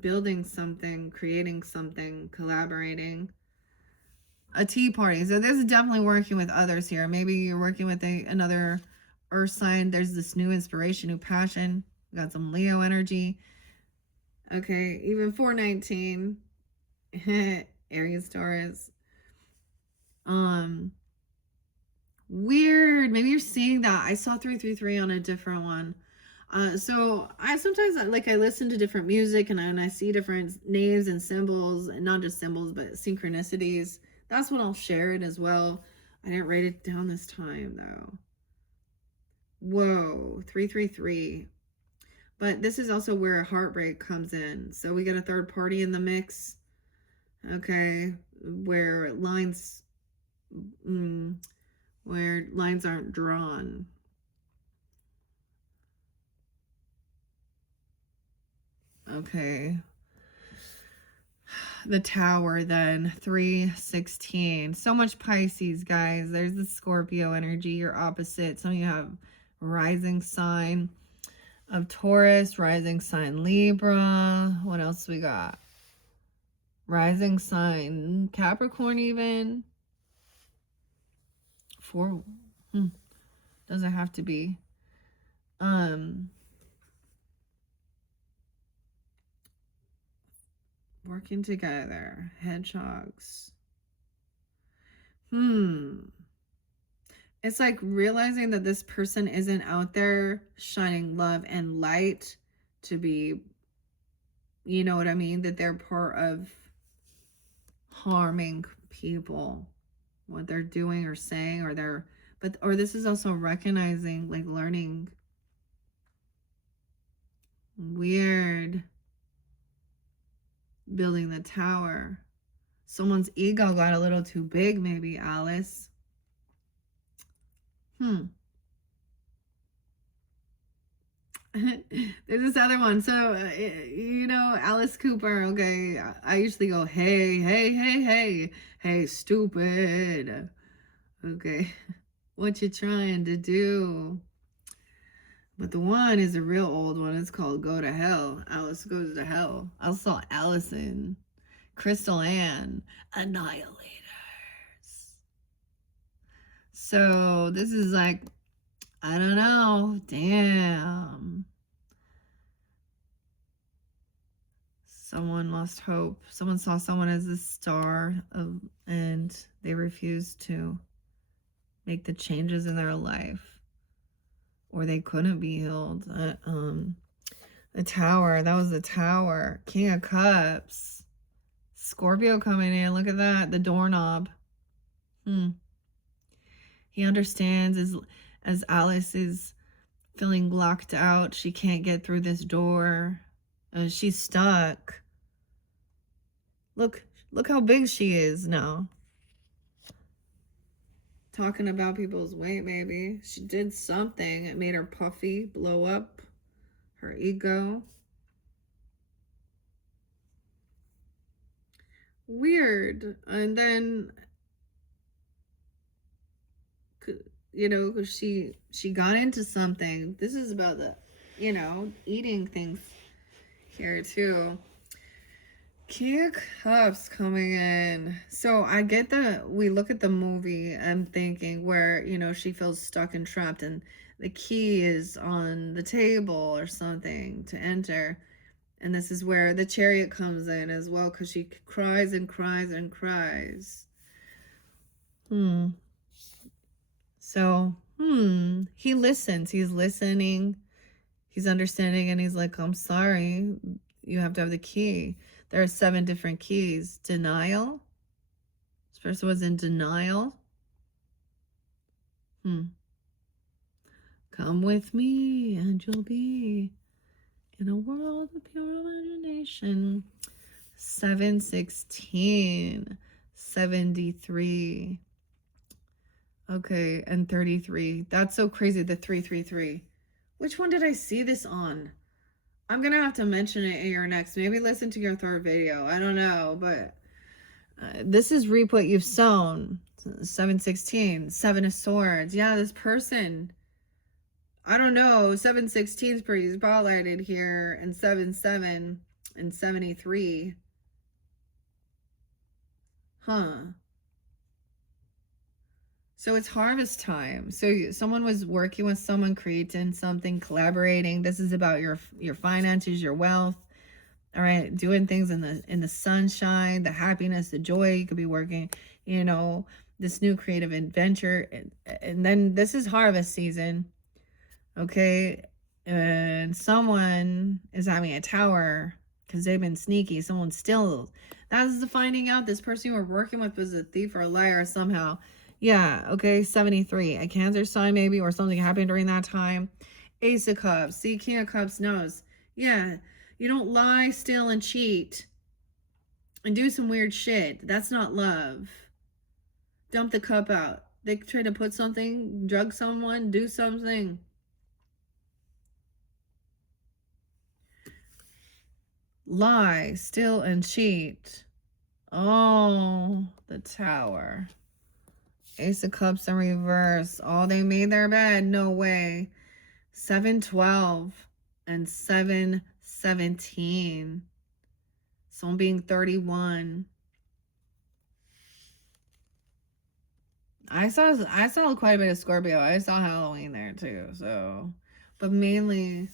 Building something, creating something, collaborating. A tea party. So this is definitely working with others here. Maybe you're working with another earth sign. There's this new inspiration, new passion. We got some Leo energy. Okay, even 419. Aries, Taurus. Weird. Maybe you're seeing that. I saw 333 on a different one. So I sometimes I listen to different music and I see different names and symbols, and not just symbols, but synchronicities. That's when I'll share it as well. I didn't write it down this time though. Whoa, 333. But this is also where heartbreak comes in. So we get a third party in the mix. Okay, where lines aren't drawn. Okay. The Tower then, 316. So much Pisces, guys. There's the Scorpio energy, your opposite. Some of you have rising sign of Taurus, rising sign Libra. What else we got? Rising sign Capricorn even. Doesn't have to be. Working together. Hedgehogs. It's like realizing that this person isn't out there shining love and light to be, you know what I mean? That they're part of harming people, what they're doing or saying, or this is also recognizing, like learning. Weird. Building the tower. Someone's ego got a little too big, maybe, Alice. There's this other one. So, you know, Alice Cooper, okay, I usually go, hey, stupid. Okay, what you trying to do? But the one is a real old one. It's called Go to Hell. Alice Goes to Hell. I saw Allison, Crystal Ann, Annihilators. So this is like, I don't know. Damn. Someone lost hope. Someone saw someone as a star and they refused to make the changes in their life. Or they couldn't be healed. The Tower. That was the Tower. King of Cups. Scorpio coming in. Look at that. The doorknob. He understands as Alice is feeling locked out. She can't get through this door. She's stuck. Look how big she is now. Talking about people's weight, maybe. She did something. It made her puffy, blow up her ego. Weird. And then, you know, she got into something. This is about the, you know, eating things here too. King of Cups coming in. So I get we look at the movie, I'm thinking, where, you know, she feels stuck and trapped and the key is on the table or something to enter. And this is where the Chariot comes in as well, because she cries and cries and cries. So, he listens. He's listening. He's understanding, and he's like, I'm sorry. You have to have the key. There are 7 different keys. Denial. This person was in denial. Hmm. Come with me and you'll be in a world of pure imagination. 716, 73. Okay, and 33. That's so crazy, the 333. Which one did I see this on? I'm gonna have to mention it in your next. Maybe listen to your third video. I don't know, but this is reap what you've sown. 716, 7 of Swords. Yeah, this person. I don't know. 716 is pretty spotlighted here, and 77 and 73. Huh. So it's harvest time. So someone was working with someone, creating something, collaborating. This is about your finances, your wealth. All right, doing things in the sunshine, the happiness, the joy. You could be working, you know, this new creative adventure, and then this is harvest season. Okay, and someone is having a tower because they've been sneaky. Someone still, that's the finding out this person you were working with was a thief or a liar somehow. Yeah, okay, 73. A Cancer sign maybe, or something happened during that time. Ace of Cups. See, King of Cups knows. Yeah, you don't lie, steal, and cheat. And do some weird shit. That's not love. Dump the cup out. They try to put something, drug someone, do something. Lie, steal, and cheat. Oh, the Tower. Ace of Cups in reverse. Oh, they made their bed. No way. 712 and 717. Someone being 31. I saw quite a bit of Scorpio. I saw Halloween there too. So, but mainly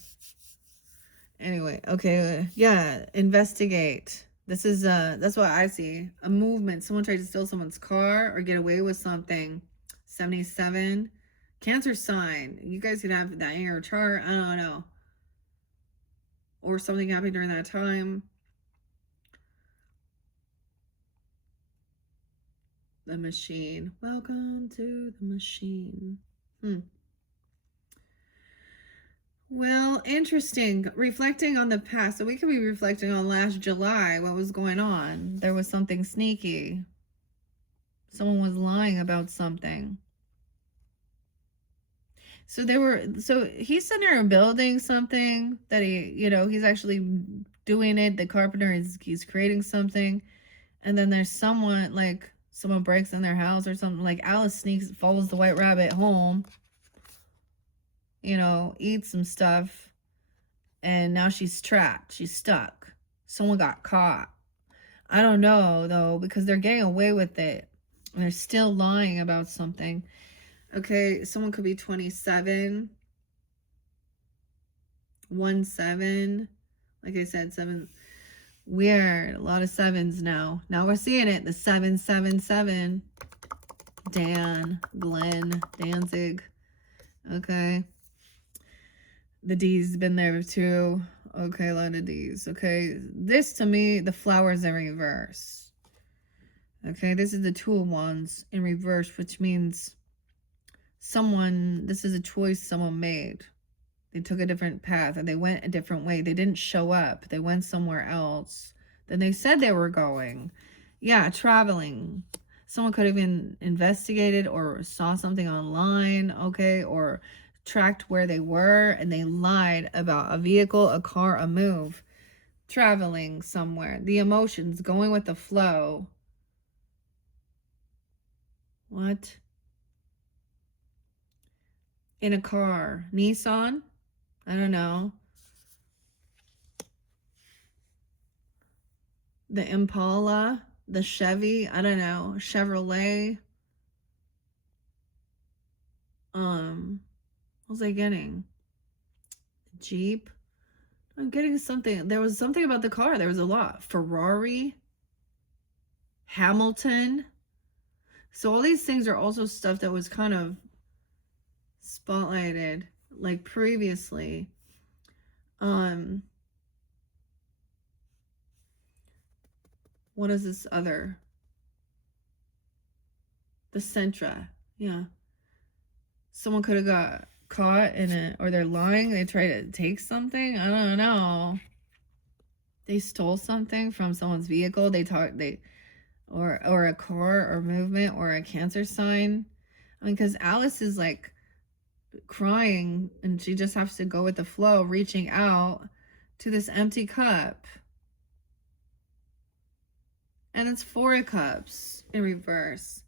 anyway, okay, yeah, investigate. This is that's what I see. A movement. Someone tried to steal someone's car or get away with something. 77. Cancer sign. You guys could have that in your chart. I don't know. Or something happened during that time. The machine. Welcome to the machine. Well, interesting. Reflecting on the past. So we could be reflecting on last July. What was going on? There was something sneaky. Someone was lying about something. So he's sitting there building something that he's actually doing it. The carpenter he's creating something. And then there's someone breaks in their house or something. Like Alice sneaks, follows the white rabbit home, eats some stuff. And now she's trapped. She's stuck. Someone got caught. I don't know, though, because they're getting away with it. And they're still lying about something. Okay, someone could be 27. 17. Like I said, 7. Weird. A lot of 7s now. Now we're seeing it. The 777. Glenn, Danzig. Okay. The D's been there too. Okay, a lot of D's. Okay, this to me, the flowers in reverse. Okay, this is the 2 of Wands in reverse, which means this is a choice someone made. They took a different path and they went a different way. They didn't show up. They went somewhere else than they said they were going. Yeah, traveling. Someone could have been investigated or saw something online, okay, or tracked where they were and they lied about a vehicle, a car, a move. Traveling somewhere. The emotions, going with the flow. What? In a car. Nissan? I don't know. The Impala? The Chevy? I don't know. Chevrolet? What was I getting? Jeep? I'm getting something. There was something about the car. There was a lot. Ferrari? Hamilton? So all these things are also stuff that was kind of spotlighted like previously. What is this other? The Sentra. Yeah. Someone could have got caught in it, or they're lying. They try to take something. I don't know. They stole something from someone's vehicle. Or a car or movement or a cancer sign. I mean, because Alice is like crying and she just has to go with the flow, reaching out to this empty cup. And it's 4 of Cups in reverse.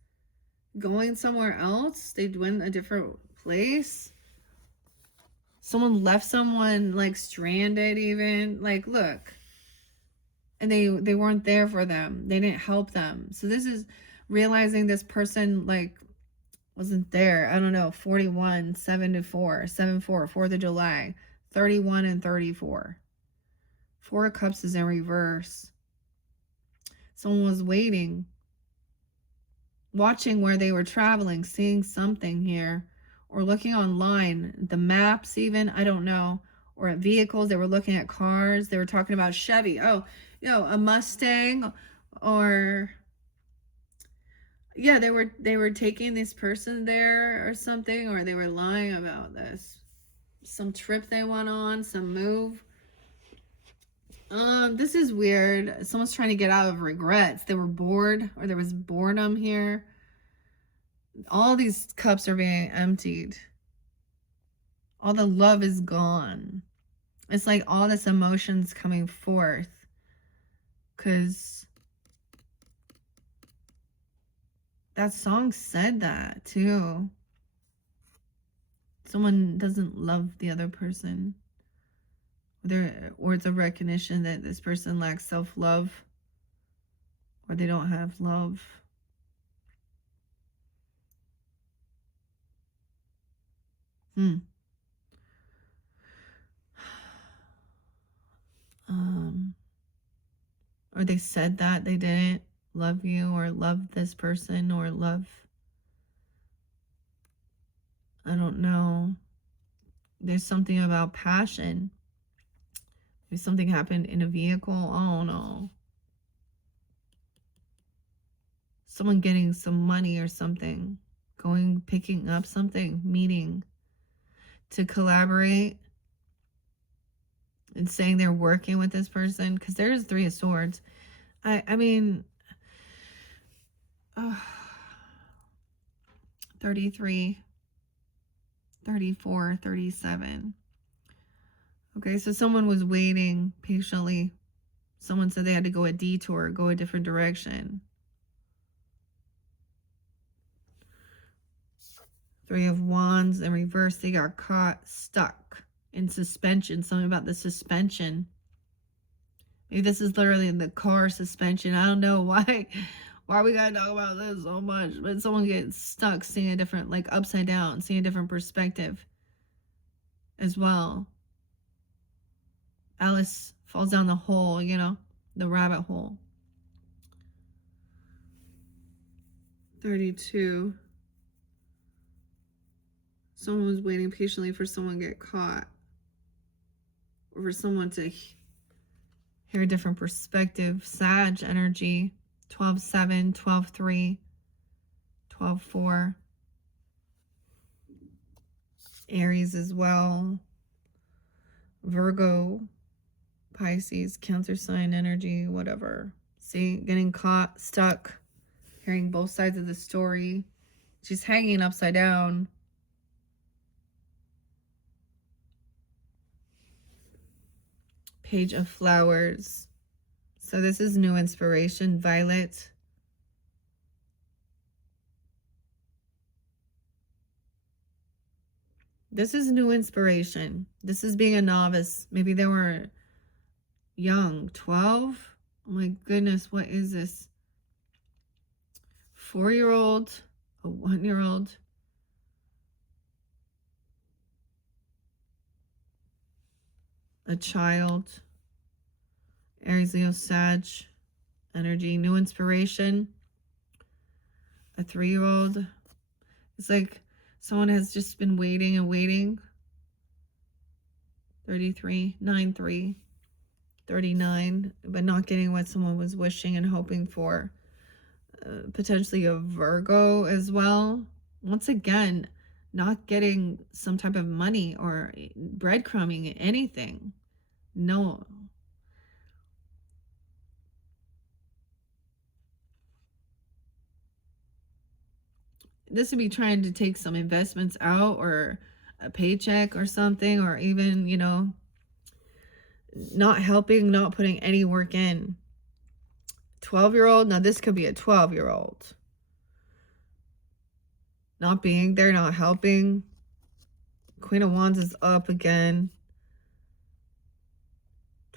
Going somewhere else. They went a different place. Someone left someone like stranded even. Like, look. And they weren't there for them. They didn't help them. So this is realizing this person like wasn't there. I don't know. 41, 7-4, 7-4, 4th of July, 31 and 34. 4 of Cups is in reverse. Someone was waiting, watching where they were traveling, seeing something here, or looking online, the maps even, I don't know, or at vehicles. They were looking at cars. They were talking about Chevy. Oh, a Mustang, or yeah, they were taking this person there or something, or they were lying about this. Some trip they went on, some move. This is weird. Someone's trying to get out of regrets. They were bored, or there was boredom here. All these cups are being emptied. All the love is gone. It's like all this emotion's coming forth. Because that song said that too. Someone doesn't love the other person. Or it's a recognition that this person lacks self-love. Or they don't have love. Or they said that they didn't love you or love this person or love, I don't know. There's something about passion. If something happened in a vehicle, I don't know. Someone getting some money or something, picking up something, meeting to collaborate, and saying they're working with this person, because there's 3 of Swords. I mean, 33, 34, 37. Okay, so someone was waiting patiently. Someone said they had to go a detour, go a different direction. 3 of Wands in reverse. They got caught, stuck in suspension. Something about the suspension. Maybe this is literally the car suspension. I don't know why we gotta talk about this so much. But someone gets stuck, seeing a different, like upside down, seeing a different perspective as well. Alice falls down the hole, the rabbit hole. 32. Someone was waiting patiently for someone to get caught. Or for someone to hear a different perspective. Sag energy. 12-7, 12-3, 12-4. Aries as well. Virgo, Pisces, Cancer sign energy, whatever. See, getting caught, stuck, hearing both sides of the story. She's hanging upside down. Page of Flowers. So this is new inspiration. Violet. This is new inspiration. This is being a novice. Maybe they were young. 12? Oh my goodness, what is this? 4-year-old, a 1-year-old. A child. Aries, Leo, Sag energy. New inspiration. A 3-year-old. It's like someone has just been waiting and waiting. 33, 9-3, 39, but not getting what someone was wishing and hoping for. Potentially a Virgo as well. Once again, not getting some type of money or breadcrumbing anything. No. This would be trying to take some investments out or a paycheck or something, or even, not helping, not putting any work in. 12-year-old, now this could be a 12-year-old. Not being there, not helping. Queen of Wands is up again.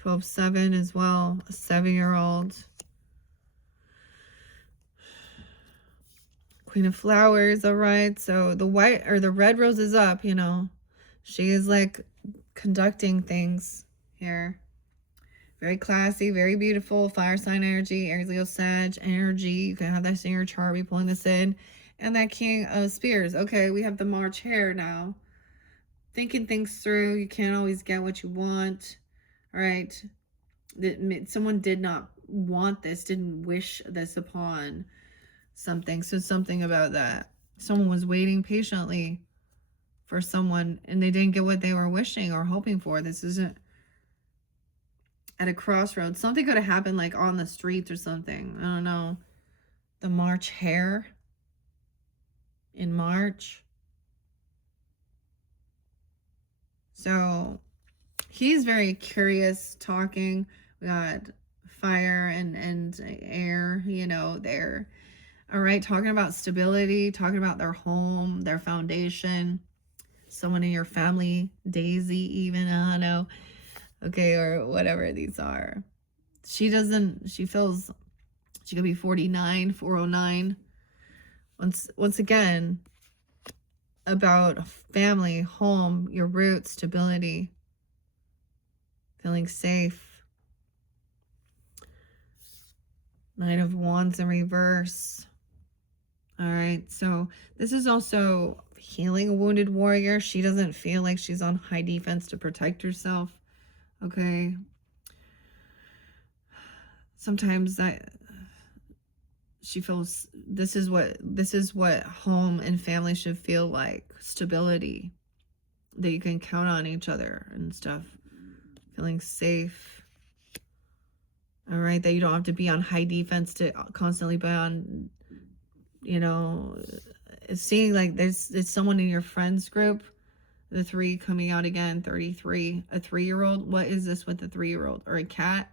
12-7 as well, a 7-year-old. Queen of Flowers, all right. So the white or the red rose is up, She is like conducting things here. Very classy, very beautiful. Fire sign energy, Aries, Leo, Sag energy. You can have that in your chart. Be pulling this in. And that King of Spears. Okay, we have the March here now. Thinking things through. You can't always get what you want. All right. Someone did not want this, didn't wish this upon something. So something about that. Someone was waiting patiently for someone and they didn't get what they were wishing or hoping for. This isn't at a crossroads. Something could have happened like on the streets or something. I don't know. The March hare in March. So he's very curious, talking. We got fire and air, there. All right, talking about stability, talking about their home, their foundation. Someone in your family, Daisy even, I don't know. Okay, or whatever these are. She feels she could be 49, 409. Once again, about family, home, your roots, stability, feeling safe. Knight of Wands in reverse. All right, so this is also healing a wounded warrior. She doesn't feel like she's on high defense to protect herself. Okay. Sometimes she feels this is what home and family should feel like. Stability. That you can count on each other and stuff. Feeling safe. All right, that you don't have to be on high defense to constantly be on, seeing like it's someone in your friends group. The 3 coming out again, 33, a 3-year-old. What is this with a 3-year-old or a cat?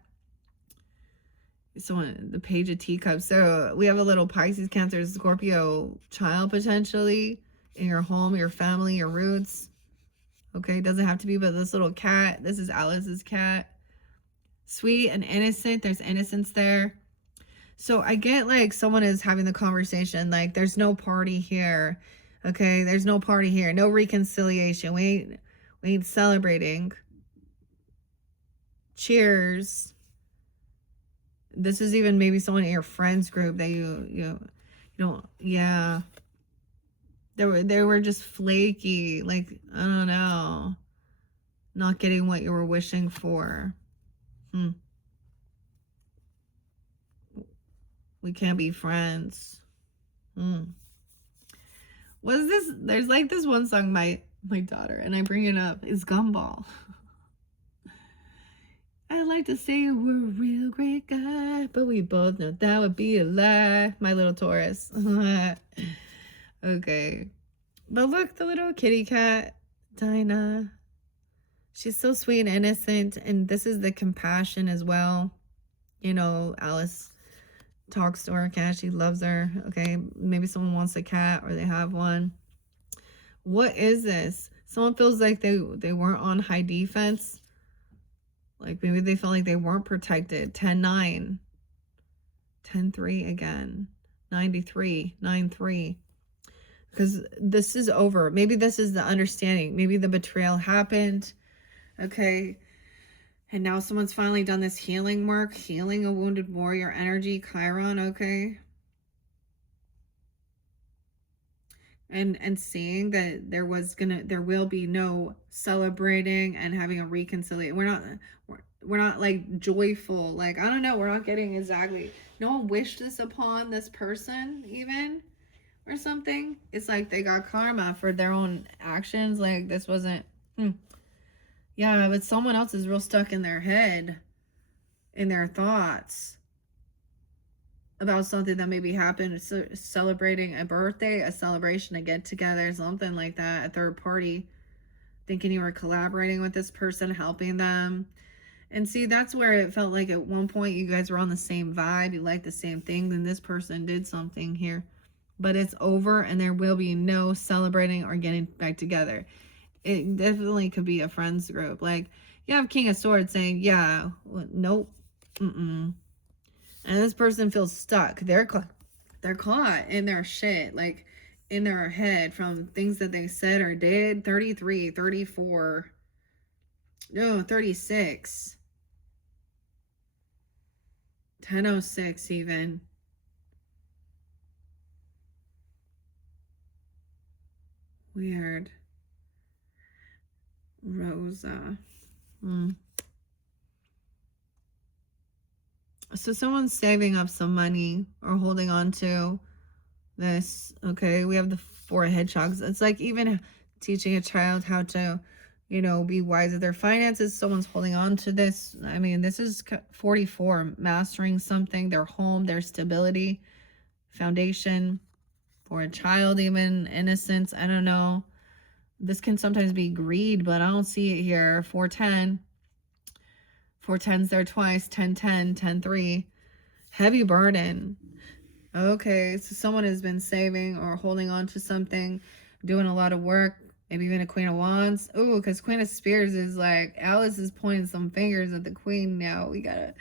Someone, the Page of Teacups. So we have a little Pisces, Cancer, Scorpio child potentially in your home, your family, your roots. Okay, doesn't have to be, but this little cat. This is Alice's cat. Sweet and innocent. There's innocence there. So I get like someone is having the conversation like there's no party here. Okay, there's no party here. No reconciliation. We ain't celebrating. Cheers. This is even maybe someone in your friends group that you don't, yeah. They were just flaky, like, I don't know. Not getting what you were wishing for. We can't be friends. Was this, there's like this one song my daughter, and I bring it up, is Gumball. I'd like to say we're a real great guy, but we both know that would be a lie. My little Taurus. Okay. But look, the little kitty cat, Dinah. She's so sweet and innocent, and this is the compassion as well. Alice talks to her cat. She loves her. Okay, maybe someone wants a cat or they have one. What is this? Someone feels like they weren't on high defense. Like maybe they felt like they weren't protected. 10-9. 10-3 again. 93. 9-3. Because this is over. Maybe this is the understanding. Maybe the betrayal happened. Okay. And now someone's finally done this healing work. Healing a wounded warrior energy. Chiron. Okay. And seeing that there will be no celebrating and having a reconciliation. We're not like joyful. Like, I don't know. We're not getting exactly. No one wished this upon this person even. or something. It's like they got karma for their own actions. Like this wasn't, yeah, but someone else is real stuck in their head, in their thoughts about something that maybe happened, celebrating a birthday, a celebration, a get together, something like that, a third party, thinking you were collaborating with this person, helping them. And see, that's where it felt like at one point you guys were on the same vibe, you liked the same thing, then this person did something here. But it's over and there will be no celebrating or getting back together. It definitely could be a friends group. Like, you have King of Swords saying, yeah, nope, and this person feels stuck. They're caught in their shit, like in their head from things that they said or did. 33, 34, no, 36, 10:06 even. Weird. Rosa. So someone's saving up some money or holding on to this. Okay, we have the 4 hedgehogs. It's like even teaching a child how to, be wise with their finances. Someone's holding on to this. I mean, this is 44, mastering something, their home, their stability, foundation for a child, even innocence. I don't know. This can sometimes be greed, but I don't see it here. 410. 410's there twice. 1010, 10-3. Heavy burden. Okay, so someone has been saving or holding on to something, doing a lot of work, maybe even a Queen of Wands. Ooh, because Queen of Spears is like, Alice is pointing some fingers at the Queen now. We got a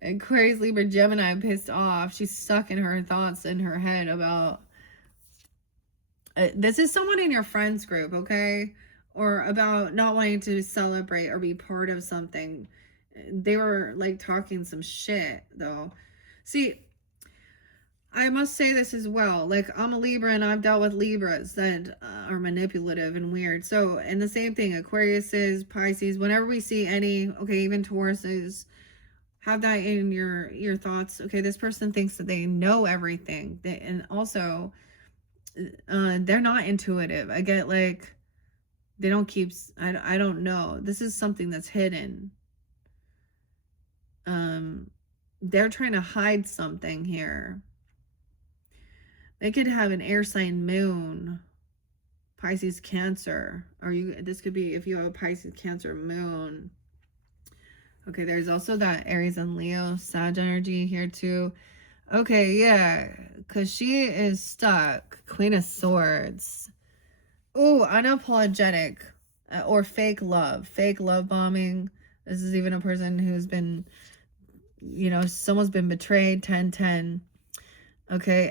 Aquarius, Libra, Gemini pissed off. She's stuck in her thoughts in her head about... this is someone in your friends group, okay? Or about not wanting to celebrate or be part of something. They were like talking some shit though. See, I must say this as well. Like, I'm a Libra and I've dealt with Libras that are manipulative and weird. So, and the same thing, Aquariuses, Pisces, whenever we see any, okay, even Tauruses, have that in your thoughts. Okay, this person thinks that they know everything. And also, they're not intuitive. I get like, they don't keep, I don't know. This is something that's hidden. They're trying to hide something here. They could have an air sign moon, Pisces, Cancer, or this could be if you have a Pisces, Cancer moon. Okay, there's also that Aries and Leo, Sag energy here too. Okay, yeah, because she is stuck. Queen of Swords. Oh, unapologetic or fake love bombing. This is even a person who's been, someone's been betrayed. 10-10. Okay,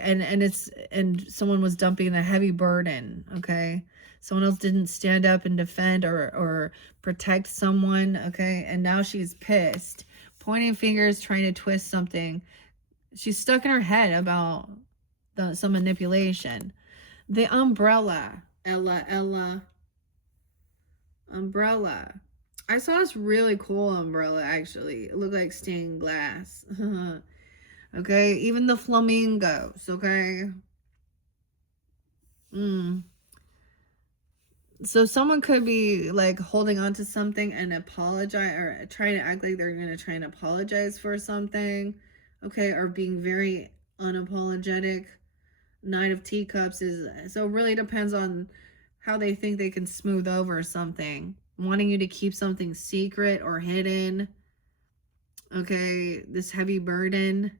and someone was dumping a heavy burden. Okay, someone else didn't stand up and defend or protect someone. Okay, and now she's pissed, pointing fingers, trying to twist something. She's stuck in her head about some manipulation. The umbrella, Ella, umbrella. I saw this really cool umbrella actually. It looked like stained glass. Okay, even the flamingos, okay? So someone could be like holding on to something and apologize or trying to act like they're going to try and apologize for something, okay? Or being very unapologetic. Knight of Teacups is, so it really depends on how they think they can smooth over something. Wanting you to keep something secret or hidden. Okay, this heavy burden.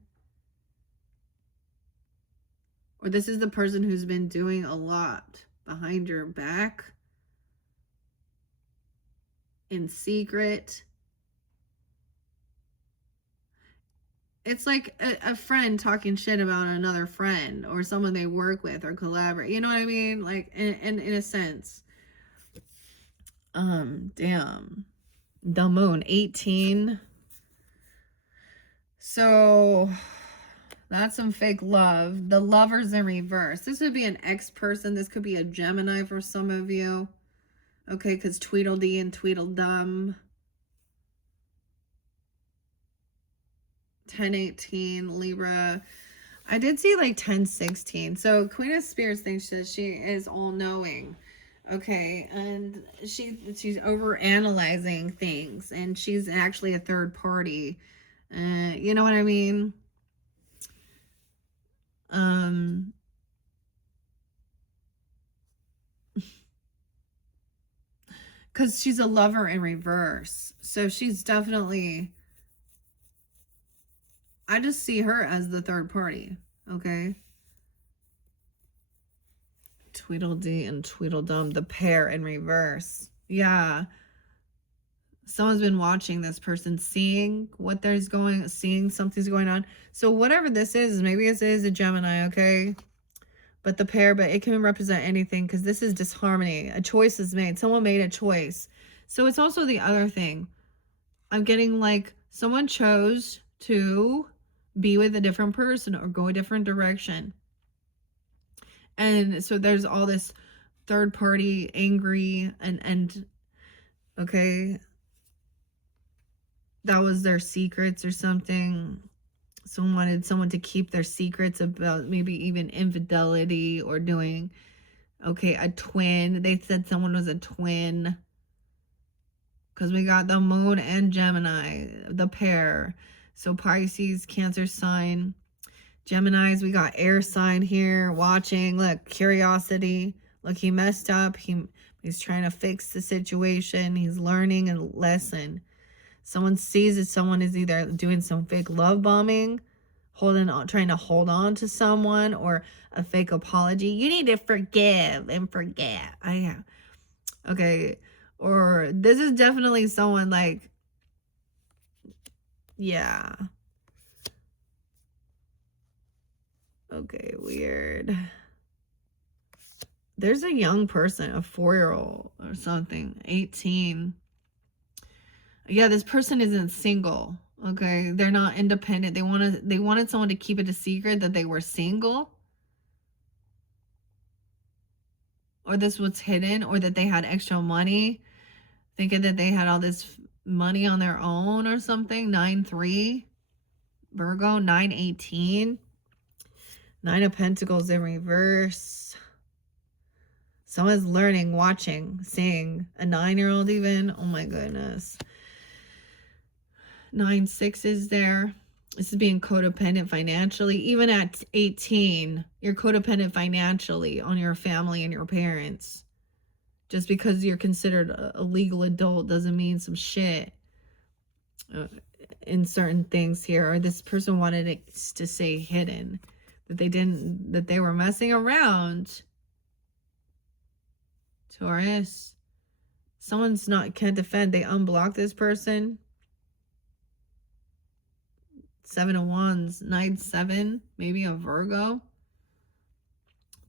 Or this is the person who's been doing a lot behind your back, in secret. It's like a friend talking shit about another friend or someone they work with or collaborate. You know what I mean? Like, in a sense. Damn. The moon, 18. So... that's some fake love. The Lovers in reverse. This would be an ex-person. This could be a Gemini for some of you. Okay, because Tweedledee and Tweedledum. 10-18, Libra. I did see like 1016. So Queen of Spirits thinks that she is all knowing. Okay, and she's over analyzing things, and she's actually a third party. You know what I mean? Because she's a lover in reverse. So she's definitely, I just see her as the third party. Okay. Tweedledee and Tweedledum, the pair in reverse. Yeah. Someone's been watching this person, seeing seeing something's going on. So whatever this is, maybe it is a Gemini, okay? But the pair, but it can represent anything because this is disharmony. A choice is made. Someone made a choice. So it's also the other thing. I'm getting like someone chose to be with a different person or go a different direction. And so there's all this third party angry and okay, that was their secrets or something. Someone wanted someone to keep their secrets about maybe even infidelity or doing, okay, a twin. They said someone was a twin. Because we got the moon and Gemini, the pair. So Pisces, Cancer sign. Geminis, we got air sign here, watching. Look, curiosity. Look, he messed up. He's trying to fix the situation. He's learning a lesson. Someone sees that someone is either doing some fake love bombing, trying to hold on to someone, or a fake apology. You need to forgive and forget. Okay. Or this is definitely someone like, yeah. Okay, weird. There's a young person, a 4-year-old or something, 18. Yeah, this person isn't single. Okay, they're not independent. They wanted someone to keep it a secret that they were single, or this was hidden, or that they had extra money, thinking that they had all this money on their own or something. 9-3, Virgo, 9-18, 9 of Pentacles in reverse. Someone's learning, watching, seeing. A 9-year-old even. Oh my goodness. 9-6 is there. This is being codependent financially. Even at 18, you're codependent financially on your family and your parents. Just because you're considered a legal adult doesn't mean some shit in certain things here. Or this person wanted it to say hidden. That they were messing around. Taurus. Someone's can't defend. They unblock this person. 7 of Wands, 9-7, maybe a Virgo.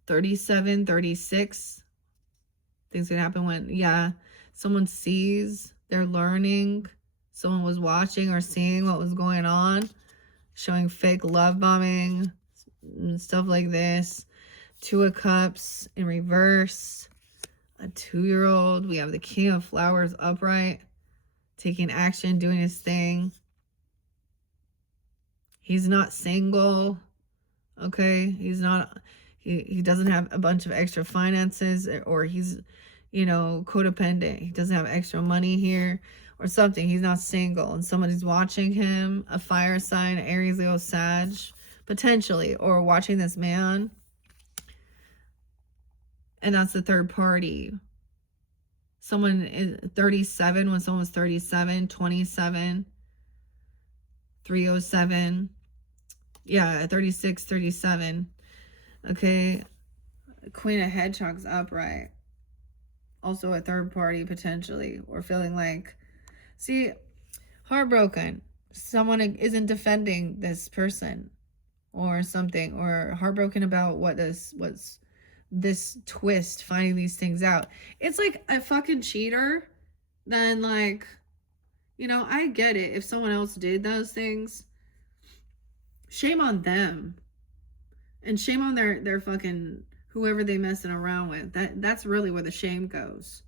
37, 36. Things can happen when, yeah, someone sees, they're learning. Someone was watching or seeing what was going on. Showing fake love bombing and stuff like this. 2 of Cups in reverse. A 2-year-old. We have the King of Flowers upright. Taking action, doing his thing. He's not single. Okay. He's not, he doesn't have a bunch of extra finances, or he's, codependent. He doesn't have extra money here or something. He's not single and somebody's watching him. A fire sign, Aries, Leo, Sag, potentially, or watching this man. And that's the third party. Someone is 37 when someone was 37, 27, 307. Yeah, 36, 37. Okay. Queen of Hedgehogs upright. Also a third party potentially. Or feeling like, see, heartbroken. Someone isn't defending this person or something. Or heartbroken about what's this twist, finding these things out. It's like a fucking cheater. Then like, I get it. If someone else did those things, shame on them. And shame on their fucking whoever they messing around with. That's really where the shame goes.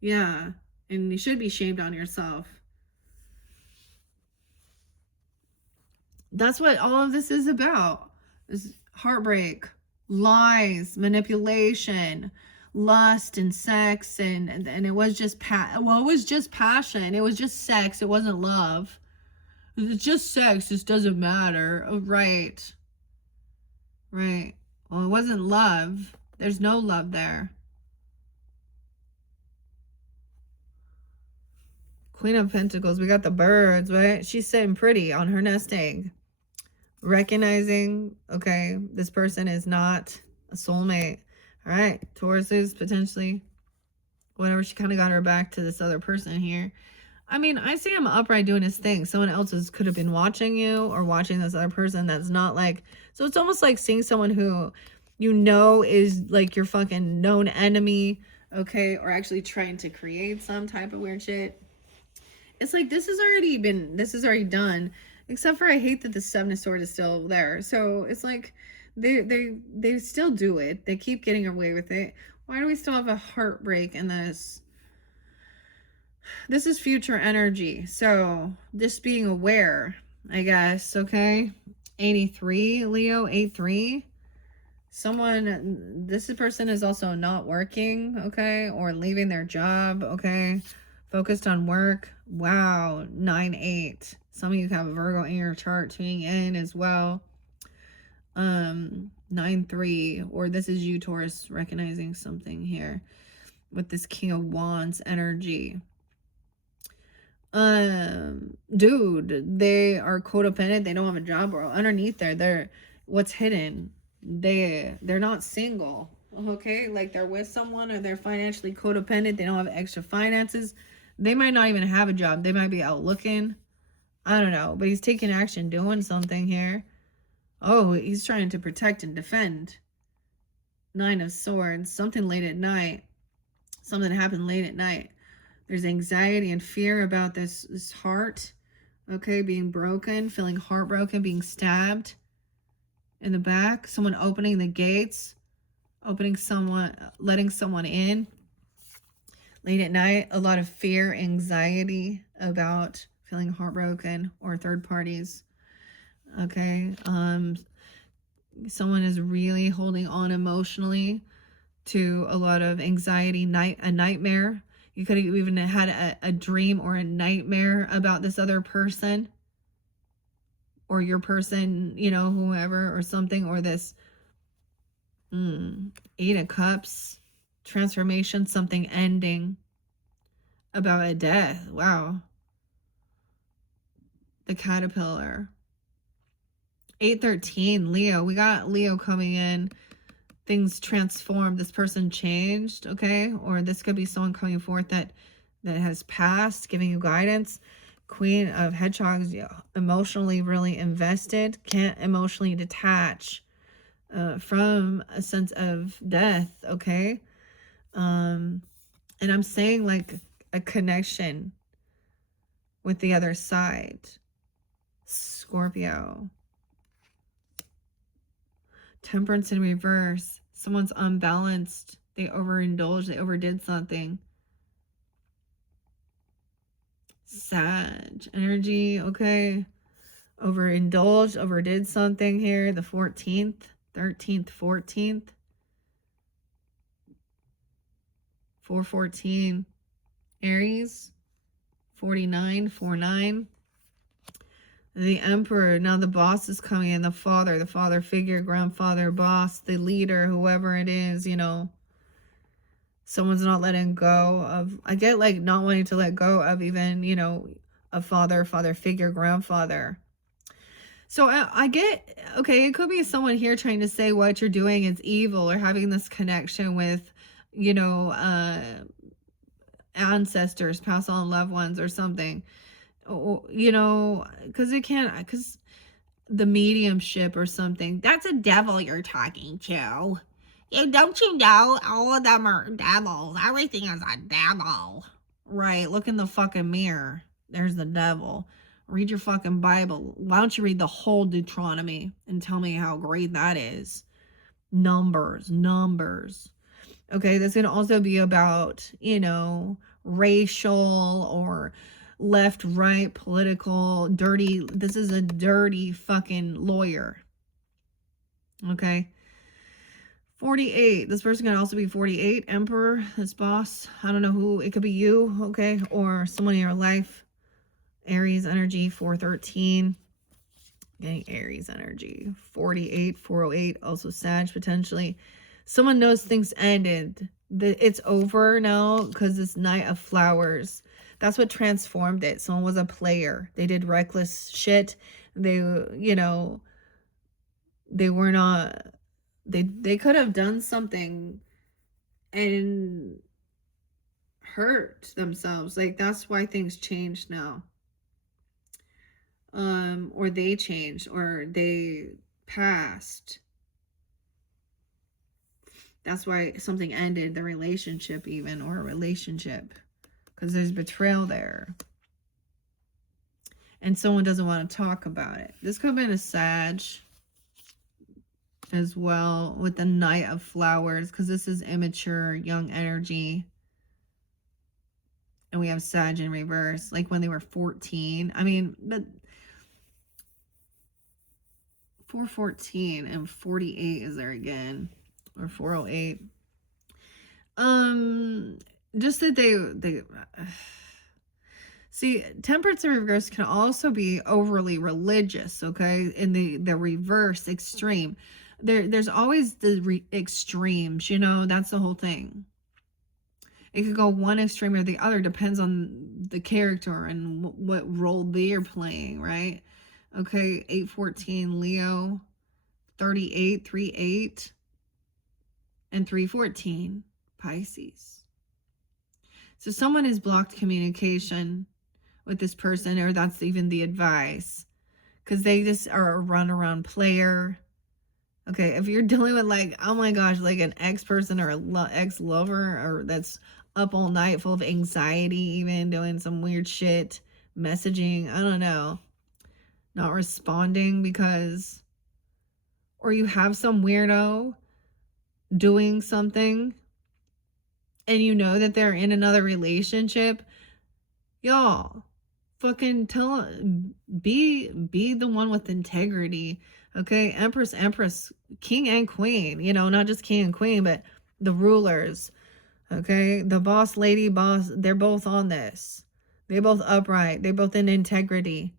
Yeah. And you should be shamed on yourself. That's what all of this is about. This heartbreak, lies, manipulation, lust and sex, and it was just it was just passion. It was just sex. It wasn't love. It's just sex. This doesn't matter. Oh, right. Right. Well, it wasn't love. There's no love there. Queen of Pentacles. We got the birds, right? She's sitting pretty on her nest egg. Recognizing, okay, this person is not a soulmate. All right. Taurus is potentially, whatever, she kind of got her back to this other person here. I mean, I see him upright doing his thing. Someone else could have been watching you or watching this other person that's not like... So it's almost like seeing someone who you know is like your fucking known enemy, okay? Or actually trying to create some type of weird shit. It's like this is already done. Except for I hate that the Seven of Swords is still there. So it's like they still do it. They keep getting away with it. Why do we still have a heartbreak in this? This is future energy. So just being aware, I guess, okay? 83, Leo, 83. This person is also not working, okay? Or leaving their job, okay? Focused on work. Wow, 9-8. Some of you have a Virgo in your chart tuning in as well. 9-3. Or this is you, Taurus, recognizing something here with this King of Wands energy. Dude, they are codependent. They don't have a job, or underneath there, they're what's hidden. They're not single, okay? Like they're with someone, or they're financially codependent. They don't have extra finances. They might not even have a job. They might be out looking. I don't know, but he's taking action, doing something here. Oh, he's trying to protect and defend. 9 of Swords. Something late at night. Something happened late at night. There's anxiety and fear about this heart, okay, being broken, feeling heartbroken, being stabbed in the back. Someone opening the gates, letting someone in. Late at night, a lot of fear, anxiety about feeling heartbroken or third parties. Okay. Someone is really holding on emotionally to a lot of anxiety, a nightmare. You could have even had a dream or a nightmare about this other person. Or your person, you know, whoever or something. Or this 8 of Cups. Transformation, something ending. About a death. Wow. The Caterpillar. 8-13, Leo. We got Leo coming in. Things transformed. This person changed, okay? Or this could be someone coming forth that has passed, giving you guidance. Queen of Hedgehogs, emotionally really invested. Can't emotionally detach from a sense of death, okay? And I'm saying like a connection with the other side. Scorpio. Temperance in reverse. Someone's unbalanced. They overindulged. They overdid something. Sag energy. Okay. Overindulged. Overdid something here. The 14th. 13th. 14th. 414. Aries. 49. 49. The Emperor. Now the boss is coming in. The father figure, grandfather, boss, the leader, whoever it is, you know. Someone's not letting go of, I get like not wanting to let go of even, you know, a father figure, grandfather. So I get, okay, it could be someone here trying to say what you're doing is evil, or having this connection with, you know, ancestors, past on loved ones or something. You know, because the mediumship or something, that's a devil you're talking to. Don't you know all of them are devils? Everything is a devil. Right, look in the fucking mirror. There's the devil. Read your fucking Bible. Why don't you read the whole Deuteronomy and tell me how great that is? Numbers. Okay, this can also be about, you know, racial or left, right, political, dirty. This is a dirty fucking lawyer. Okay. 48. This person could also be 48. Emperor, this boss. I don't know who. It could be you, okay? Or someone in your life. Aries energy, 413. Getting Aries energy. 48, 408. Also Sag, potentially. Someone knows things ended. It's over now because it's Knight of Flowers. That's what transformed it. Someone was a player. They did reckless shit. They, you know, they were not... They could have done something and hurt themselves. Like, that's why things changed now. Or they changed, or they passed. That's why something ended, the relationship even, or a relationship. Because there's betrayal there. And someone doesn't want to talk about it. This could have been a Sag as well, with the Knight of Flowers, because this is immature, young energy. And we have Sag in reverse, like when they were 14. I mean, but 414 and 48 is there again, or 408. Just that they see, Temperance in reverse can also be overly religious, okay? In the reverse extreme. There's always the extremes, you know, that's the whole thing. It could go one extreme or the other, depends on the character and what role they're playing, right? Okay, 814 Leo, 38, 38, and 314 Pisces. So someone has blocked communication with this person, or that's even the advice, because they just are a runaround player. Okay, if you're dealing with, like, oh my gosh, like an ex-person or a ex-lover, or that's up all night full of anxiety, even doing some weird shit, messaging, I don't know, not responding because, or you have some weirdo doing something and you know that they're in another relationship, y'all, fucking be the one with integrity. Okay, Empress, King and Queen, you know, not just King and Queen, but the rulers. Okay, the boss lady, boss, they're both on this. They both upright. They both in integrity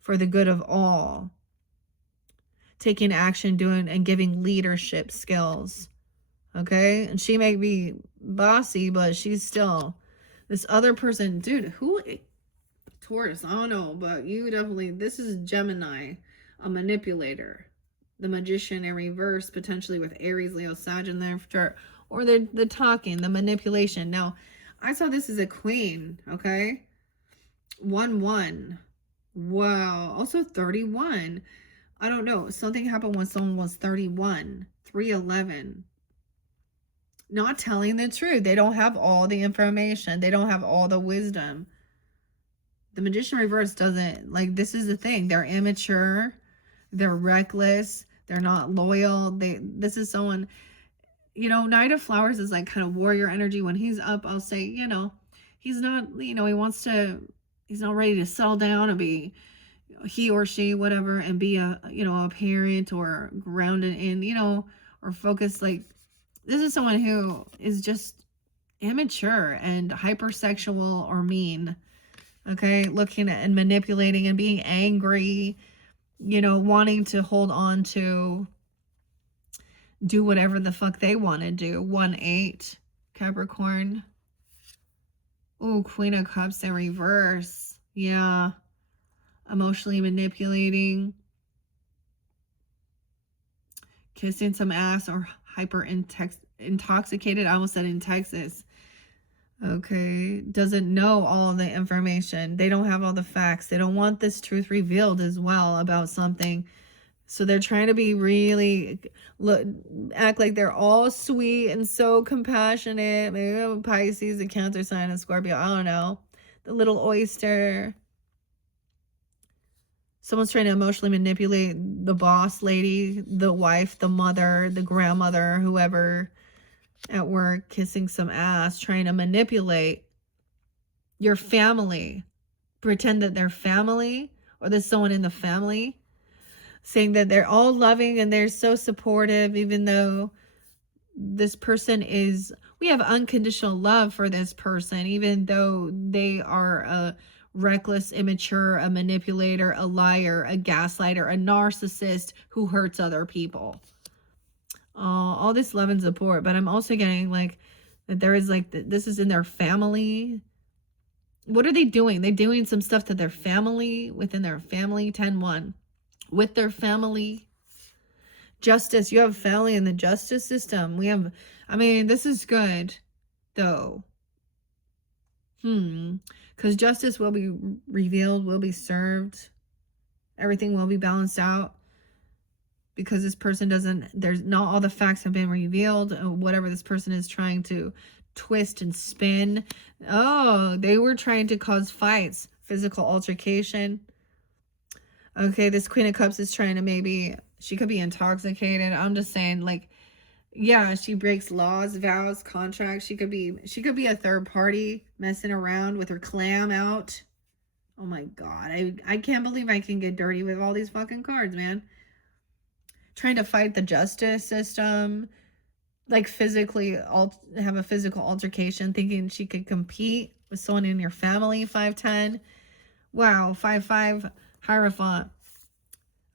for the good of all. Taking action, doing and giving leadership skills. Okay, and she may be bossy, but she's still this other person. Dude, who... Taurus, I don't know, but you definitely, this is Gemini, a manipulator, the Magician in reverse, potentially with Aries, Leo, Sag in there, or the talking, the manipulation. Now, I saw this as a Queen, okay? 1-1. Wow. Also 31. I don't know. Something happened when someone was 31. 311. Not telling the truth. They don't have all the information. They don't have all the wisdom. The Magician reverse doesn't, like, this is the thing. They're immature. They're reckless. They're not loyal. This is someone, you know, Knight of Flowers is like kind of warrior energy. When he's up, I'll say, you know, he's not, you know, he's not ready to settle down and be, he or she, whatever, and be a, you know, a parent or grounded in, you know, or focused. Like, this is someone who is just immature and hypersexual or mean. Okay, looking at and manipulating and being angry, you know, wanting to hold on to, do whatever the fuck they want to do. 1-8, Capricorn. Oh, Queen of Cups in reverse. Yeah. Emotionally manipulating. Kissing some ass, or hyper intoxicated. I almost said in Texas. Okay, doesn't know all the information. They don't have all the facts. They don't want this truth revealed as well about something. So they're trying to be really, act like they're all sweet and so compassionate. Maybe a Pisces, a Cancer sign, a Scorpio. I don't know. The little oyster. Someone's trying to emotionally manipulate the boss lady, the wife, the mother, the grandmother, whoever at work, kissing some ass, trying to manipulate your family, pretend that they're family, or there's someone in the family. saying that they're all loving and they're so supportive, even though this person is, we have unconditional love for this person, even though they are a reckless, immature, a manipulator, a liar, a gaslighter, a narcissist who hurts other people. All this love and support, but I'm also getting like that there is like this is in their family. What are they doing? They're doing some stuff to their family, within their family. 10-1 with their family. Justice, you have family in the justice system. We have, I mean, this is good though. Because justice will be revealed, will be served, everything will be balanced out, because this person doesn't, there's not all the facts have been revealed, whatever this person is trying to twist and spin. Oh, they were trying to cause fights, physical altercation. Okay, this Queen of Cups is trying to, maybe she could be intoxicated. I'm just saying, like, yeah, she breaks laws, vows, contracts. She could be a third party messing around with her clam out. Oh my god, I can't believe I can get dirty with all these fucking cards, man. Trying to fight the justice system, like physically have a physical altercation, thinking she could compete with someone in your family. 5-10. Wow, 5-5 Hierophant.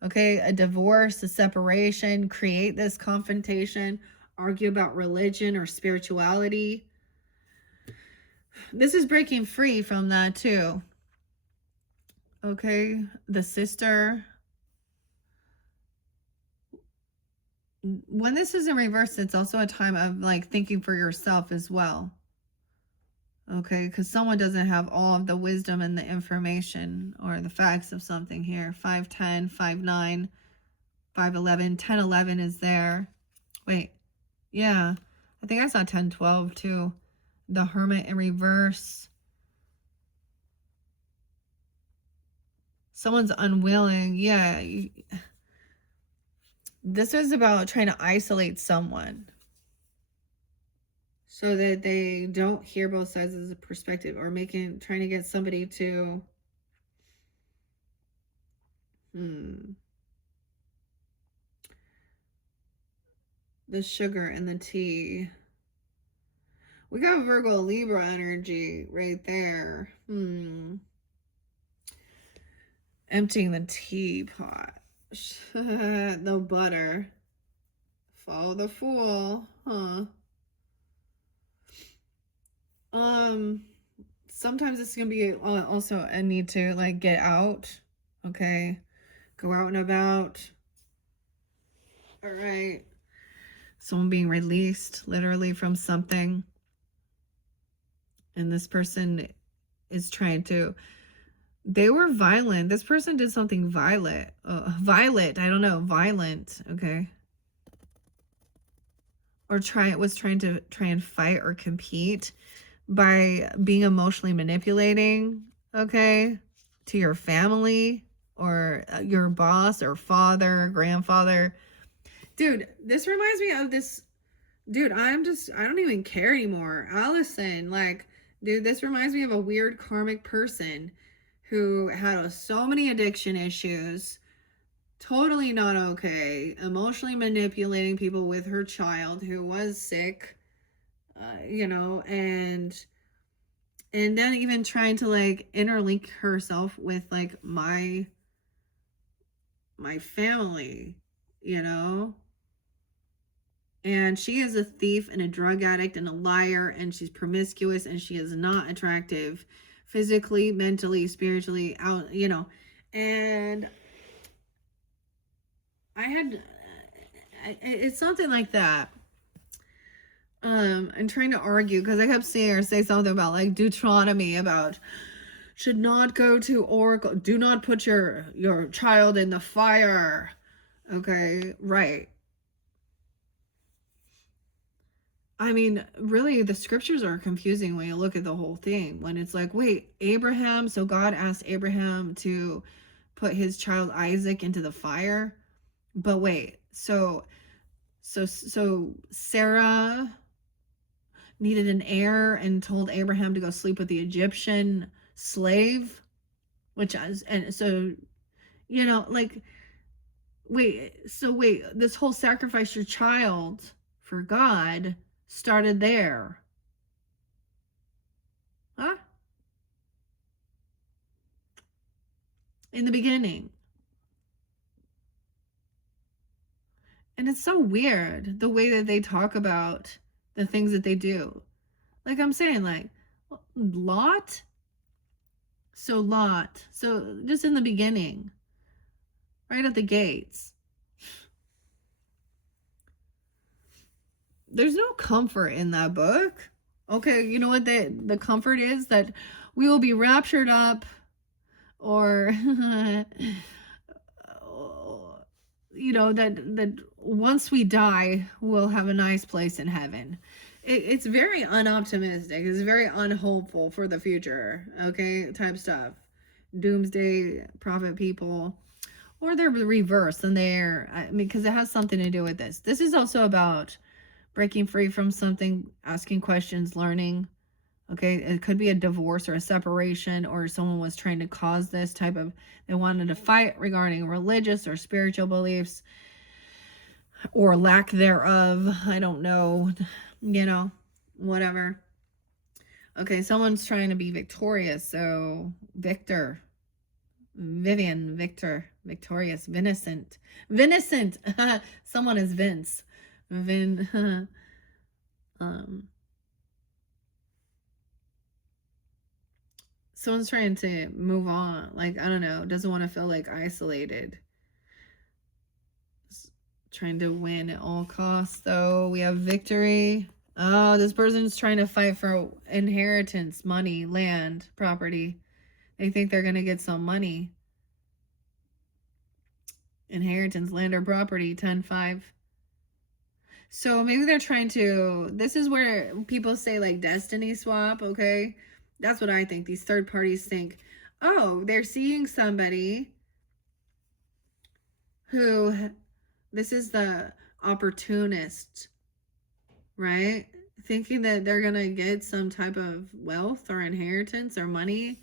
Okay, a divorce, a separation, create this confrontation, argue about religion or spirituality. This is breaking free from that too. Okay, the sister. When this is in reverse, it's also a time of like thinking for yourself as well. Okay, because someone doesn't have all of the wisdom and the information or the facts of something here. 5-10, 5-9, 5-11, 10-11 is there. Wait, yeah, I think I saw 10-12 too. The Hermit in reverse. Someone's unwilling. Yeah. This is about trying to isolate someone so that they don't hear both sides of the perspective, or trying to get somebody to the sugar and the tea. We got Virgo Libra energy right there. Emptying the teapot. The butter. Follow the Fool. Huh. Sometimes it's gonna be also a need to like get out. Okay. Go out and about. All right. Someone being released literally from something. And this person is trying to, they were violent. This person did something violent. Violent. I don't know. Violent. Okay. Or was trying to fight or compete by being emotionally manipulating. Okay. To your family or your boss or father, grandfather. Dude, this reminds me of this. Dude, I don't even care anymore. Allison, like, dude, this reminds me of a weird karmic person who had so many addiction issues, totally not okay, emotionally manipulating people with her child who was sick, and then even trying to like interlink herself with like my family, and she is a thief and a drug addict and a liar, and she's promiscuous, and she is not attractive physically, mentally, spiritually, and it's something like that. I'm trying to argue because I kept seeing her say something about like Deuteronomy, about should not go to Oracle, do not put your child in the fire. Okay, right. I mean, really, the scriptures are confusing when you look at the whole thing. When it's like, wait, Abraham, so God asked Abraham to put his child Isaac into the fire. But wait, so Sarah needed an heir and told Abraham to go sleep with the Egyptian slave, and so, like, wait, this whole sacrifice your child for God started there. Huh? In the beginning. And it's so weird the way that they talk about the things that they do. Like I'm saying, like, Lot? So Lot. So just in the beginning, right at the gates. There's no comfort in that book. Okay, you know what the comfort is? That we will be raptured up, or you know, that once we die we'll have a nice place in heaven. It's very unoptimistic. It's very unhopeful for the future. Okay, type stuff. Doomsday prophet people, or they're the reverse, and they're, I mean, because it has something to do with this. This is also about breaking free from something, asking questions, learning. Okay, it could be a divorce or a separation, or someone was trying to cause this type of, they wanted to fight regarding religious or spiritual beliefs or lack thereof. I don't know, you know, whatever. Okay, someone's trying to be victorious. So, Victor, Vivian, Victor, victorious, Vincent, Vincent. Someone is Vince, Vin. Someone's trying to move on. Like, I don't know, doesn't want to feel like isolated. Trying to win at all costs, though. We have victory. Oh, this person's trying to fight for inheritance, money, land, property. They think they're going to get some money. Inheritance, land, or property, 10-5. So maybe they're trying to, this is where people say like destiny swap, okay? That's what I think. These third parties think, oh, they're seeing somebody who, this is the opportunist, right? Thinking that they're going to get some type of wealth or inheritance or money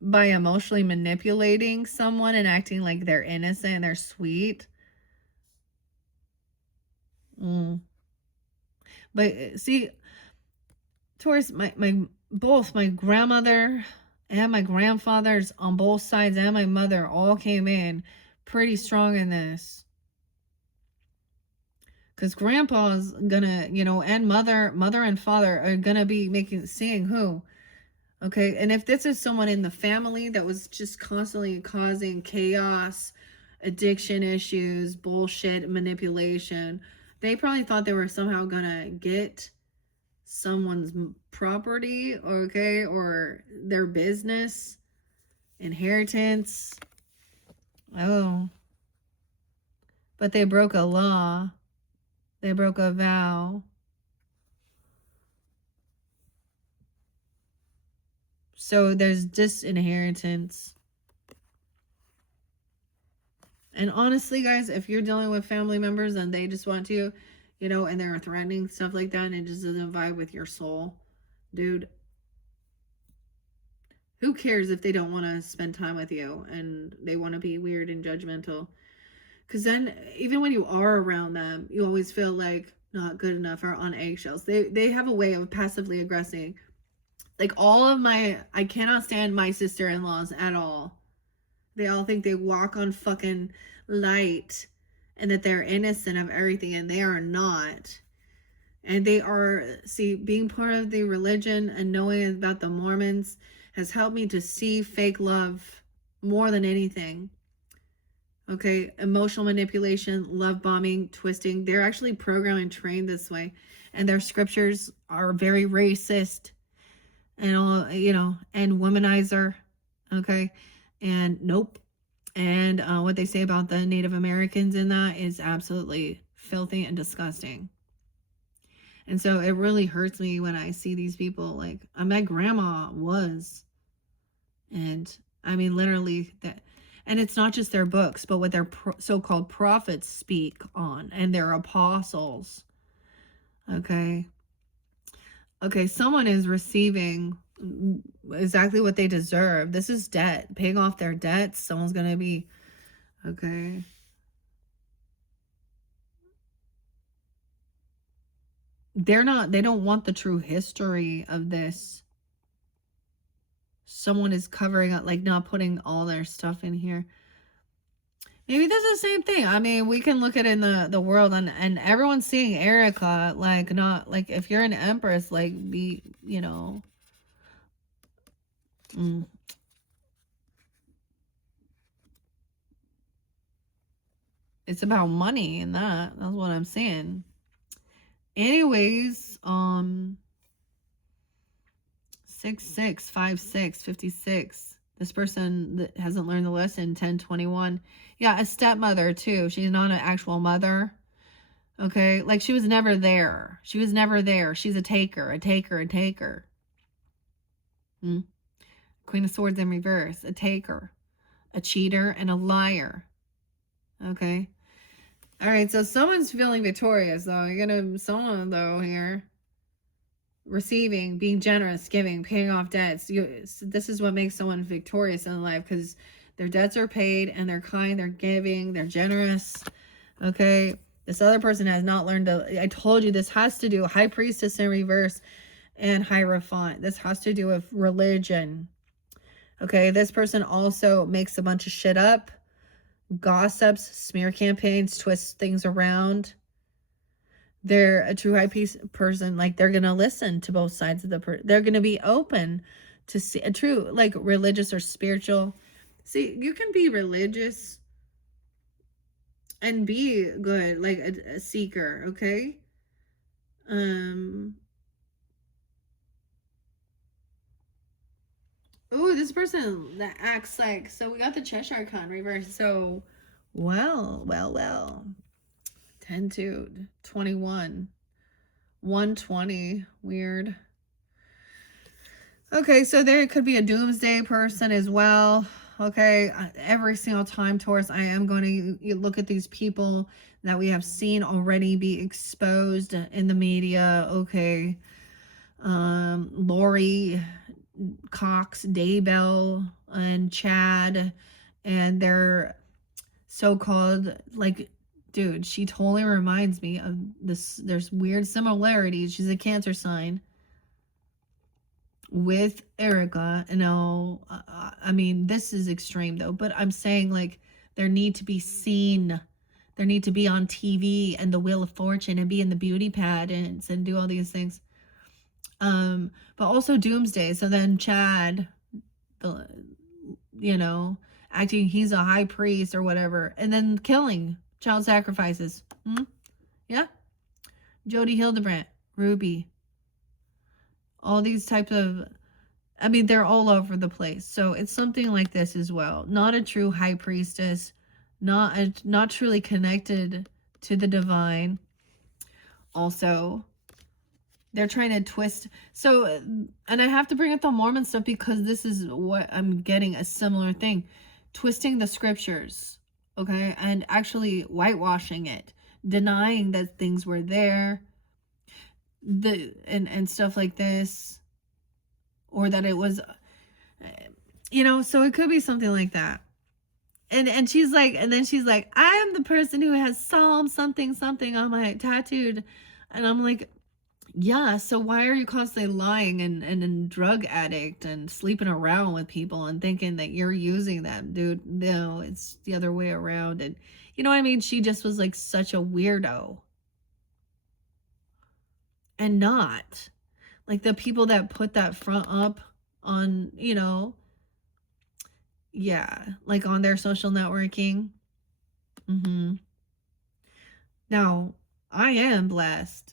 by emotionally manipulating someone and acting like they're innocent and they're sweet. But see, Taurus, both my grandmother and my grandfathers on both sides and my mother all came in pretty strong in this. Because grandpa's gonna, you know, and mother and father are gonna be seeing who. Okay, and if this is someone in the family that was just constantly causing chaos, addiction issues, bullshit, manipulation, they probably thought they were somehow gonna get someone's property, okay, or their business, inheritance. Oh, but they broke a law. They broke a vow. So there's disinheritance. And honestly, guys, if you're dealing with family members and they just want to, you know, and they're threatening, stuff like that, and it just doesn't vibe with your soul, dude, who cares if they don't want to spend time with you and they want to be weird and judgmental? Because then, even when you are around them, you always feel like not good enough or on eggshells. They have a way of passively aggressing. Like I cannot stand my sister-in-laws at all. They all think they walk on fucking light and that they're innocent of everything, and they are not. And they are, see, being part of the religion and knowing about the Mormons has helped me to see fake love more than anything. Okay, emotional manipulation, love bombing, twisting. They're actually programmed and trained this way. And their scriptures are very racist and all, you know, and womanizer. Okay, and nope. And what they say about the Native Americans in that is absolutely filthy and disgusting. And so it really hurts me when I see these people. Like, my grandma was, and I mean, literally that. And it's not just their books, but what their so-called prophets speak on, and their apostles. Okay. Okay, someone is receiving exactly what they deserve. This is debt, paying off their debts. Someone's going to be Okay. They don't want the true history of this. Someone is covering up, like not putting all their stuff in here. Maybe that's the same thing. I mean, we can look at it in the world, and everyone's seeing Erica, like, not like, if you're an empress, like, be, mm, it's about money, and that's what I'm saying. Anyways, 665656. This person that hasn't learned the lesson. 1021. Yeah, a stepmother too. She's not an actual mother. Okay, like she was never there. She was never there. She's a taker, a taker, a taker. Queen of Swords in reverse, a taker, a cheater, and a liar. Okay. All right, so someone's feeling victorious though. Someone though here. Receiving, being generous, giving, paying off debts. This is what makes someone victorious in life, because their debts are paid and they're kind, they're giving, they're generous. Okay. This other person has not learned I told you this has to do High Priestess in reverse and Hierophant. This has to do with religion. Okay. This person also makes a bunch of shit up, gossips, smear campaigns, twists things around. They're a true high peace person. Like, they're gonna listen to both sides of they're gonna be open to see a true, like, religious or spiritual. See, you can be religious and be good, like a seeker. Okay. Oh, this person that acts like, so we got the Cheshire Con reverse. So, well. 10 to 21. 120. Weird. Okay, so there could be a doomsday person as well. Okay, every single time, Taurus, I am going to look at these people that we have seen already be exposed in the media. Okay, Lori, Cox, Daybell, and Chad, and their so-called, like, dude, she totally reminds me of this. There's weird similarities. She's a Cancer sign with Erica. I mean, this is extreme though, but I'm saying, like, there need to be seen. There need to be on TV and the Wheel of Fortune and be in the beauty pageants and do all these things. But also Doomsday. So then Chad, acting he's a high priest or whatever, and then killing, child sacrifices. Yeah. Jody Hildebrandt, Ruby, all these types of, I mean, they're all over the place. So it's something like this as well. Not a true high priestess, not truly connected to the divine. Also, they're trying to twist. So, and I have to bring up the Mormon stuff because this is what I'm getting, a similar thing. Twisting the scriptures, okay? And actually whitewashing it, denying that things were there, and stuff like this, or that it was, so it could be something like that. And she's like, and then she's like, I am the person who has Psalm something on my tattooed. And I'm like, yeah, so why are you constantly lying and drug addict and sleeping around with people and thinking that you're using them, dude? No, it's the other way around. And you know what I mean? She just was like such a weirdo. And not like the people that put that front up on, yeah, like on their social networking. Now, I am blessed.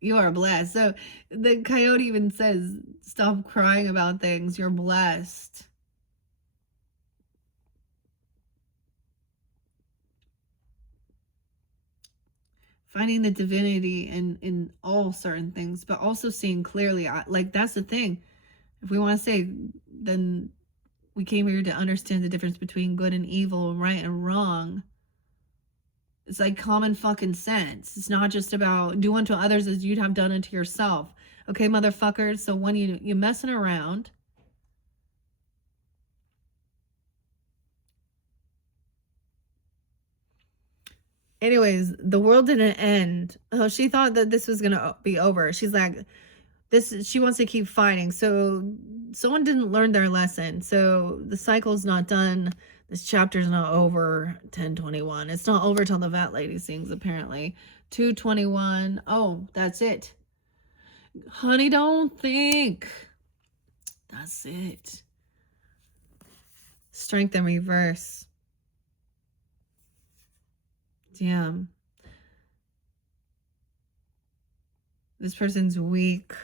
You are blessed. So the coyote even says, stop crying about things. You're blessed. Finding the divinity in all certain things, but also seeing clearly. Like, that's the thing. If we want to say, then we came here to understand the difference between good and evil, right and wrong. It's like common fucking sense. It's not just about do unto others as you'd have done unto yourself. Okay, motherfuckers? So when you're messing around, Anyways, the world didn't end. Oh, she thought that this was gonna be over. She's like, she wants to keep fighting. So someone didn't learn their lesson. So the cycle's not done. This chapter's not over. 1021. It's not over till the vat lady sings, apparently. 221. Oh, that's it. Honey, don't think. That's it. Strength in reverse. Damn. This person's weak.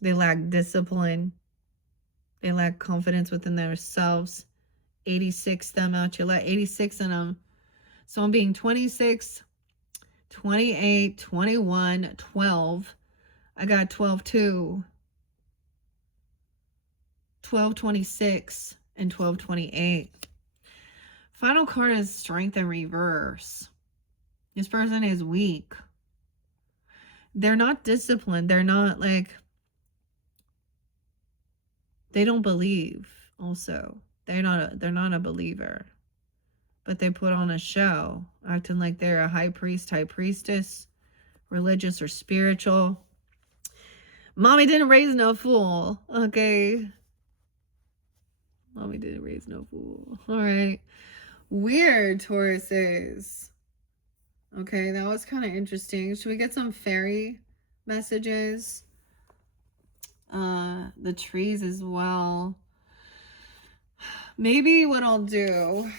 They lack discipline. They lack confidence within themselves. 86 them out. You let 86 in them. So I'm being 26, 28, 21, 12. I got 12 too. 1226 and 1228. Final card is strength in reverse. This person is weak. They're not disciplined. They're not like, they don't believe also. They're not a believer. But they put on a show, acting like they're a high priest, high priestess, religious or spiritual. Mommy didn't raise no fool, okay? Mommy didn't raise no fool. All right. Weird, Tauruses. Okay, that was kind of interesting. Should we get some fairy messages? The trees as well. Maybe what I'll do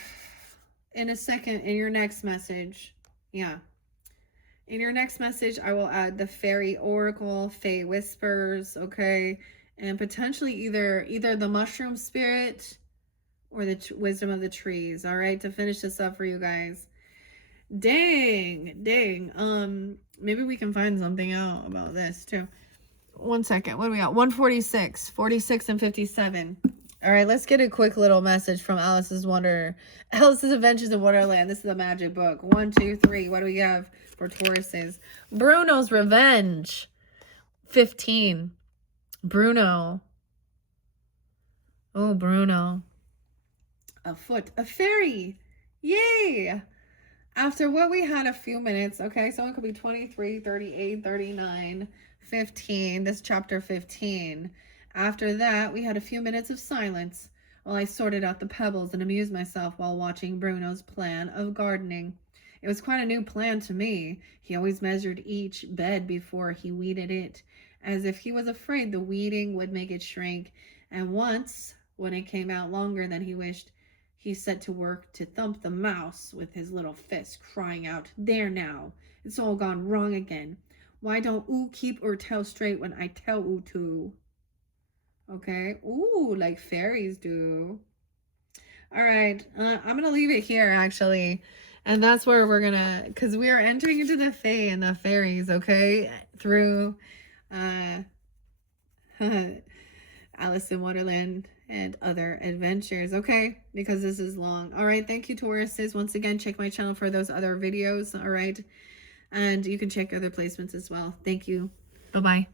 in a second, in your next message, yeah. In your next message, I will add the fairy oracle, fae whispers, okay? And potentially either the mushroom spirit or the wisdom of the trees, all right? To finish this up for you guys. Dang. Maybe we can find something out about this too. 1 second. What do we got? 146, 46, and 57. All right, let's get a quick little message from Alice's Adventures in Wonderland. This is the magic book. 1, 2, 3. What do we have for Tauruses? Bruno's Revenge. 15. Bruno. Oh, Bruno. A foot. A fairy. Yay. After what we had a few minutes, okay, so it could be 23, 38, 39, 15. This chapter 15. After that, we had a few minutes of silence while I sorted out the pebbles and amused myself while watching Bruno's plan of gardening. It was quite a new plan to me. He always measured each bed before he weeded it, as if he was afraid the weeding would make it shrink. And once, when it came out longer than he wished, he set to work to thump the mouse with his little fist, crying out, "There now, it's all gone wrong again. Why don't oo keep or tell straight when I tell oo to?" Okay. Ooh, like fairies do. All right. I'm going to leave it here, actually. And that's where we're going to, because we are entering into the fae and the fairies, okay? Through Alice in Wonderland and other adventures, okay? Because this is long. All right. Thank you, Tauruses. Once again, check my channel for those other videos, all right? And you can check other placements as well. Thank you. Bye-bye.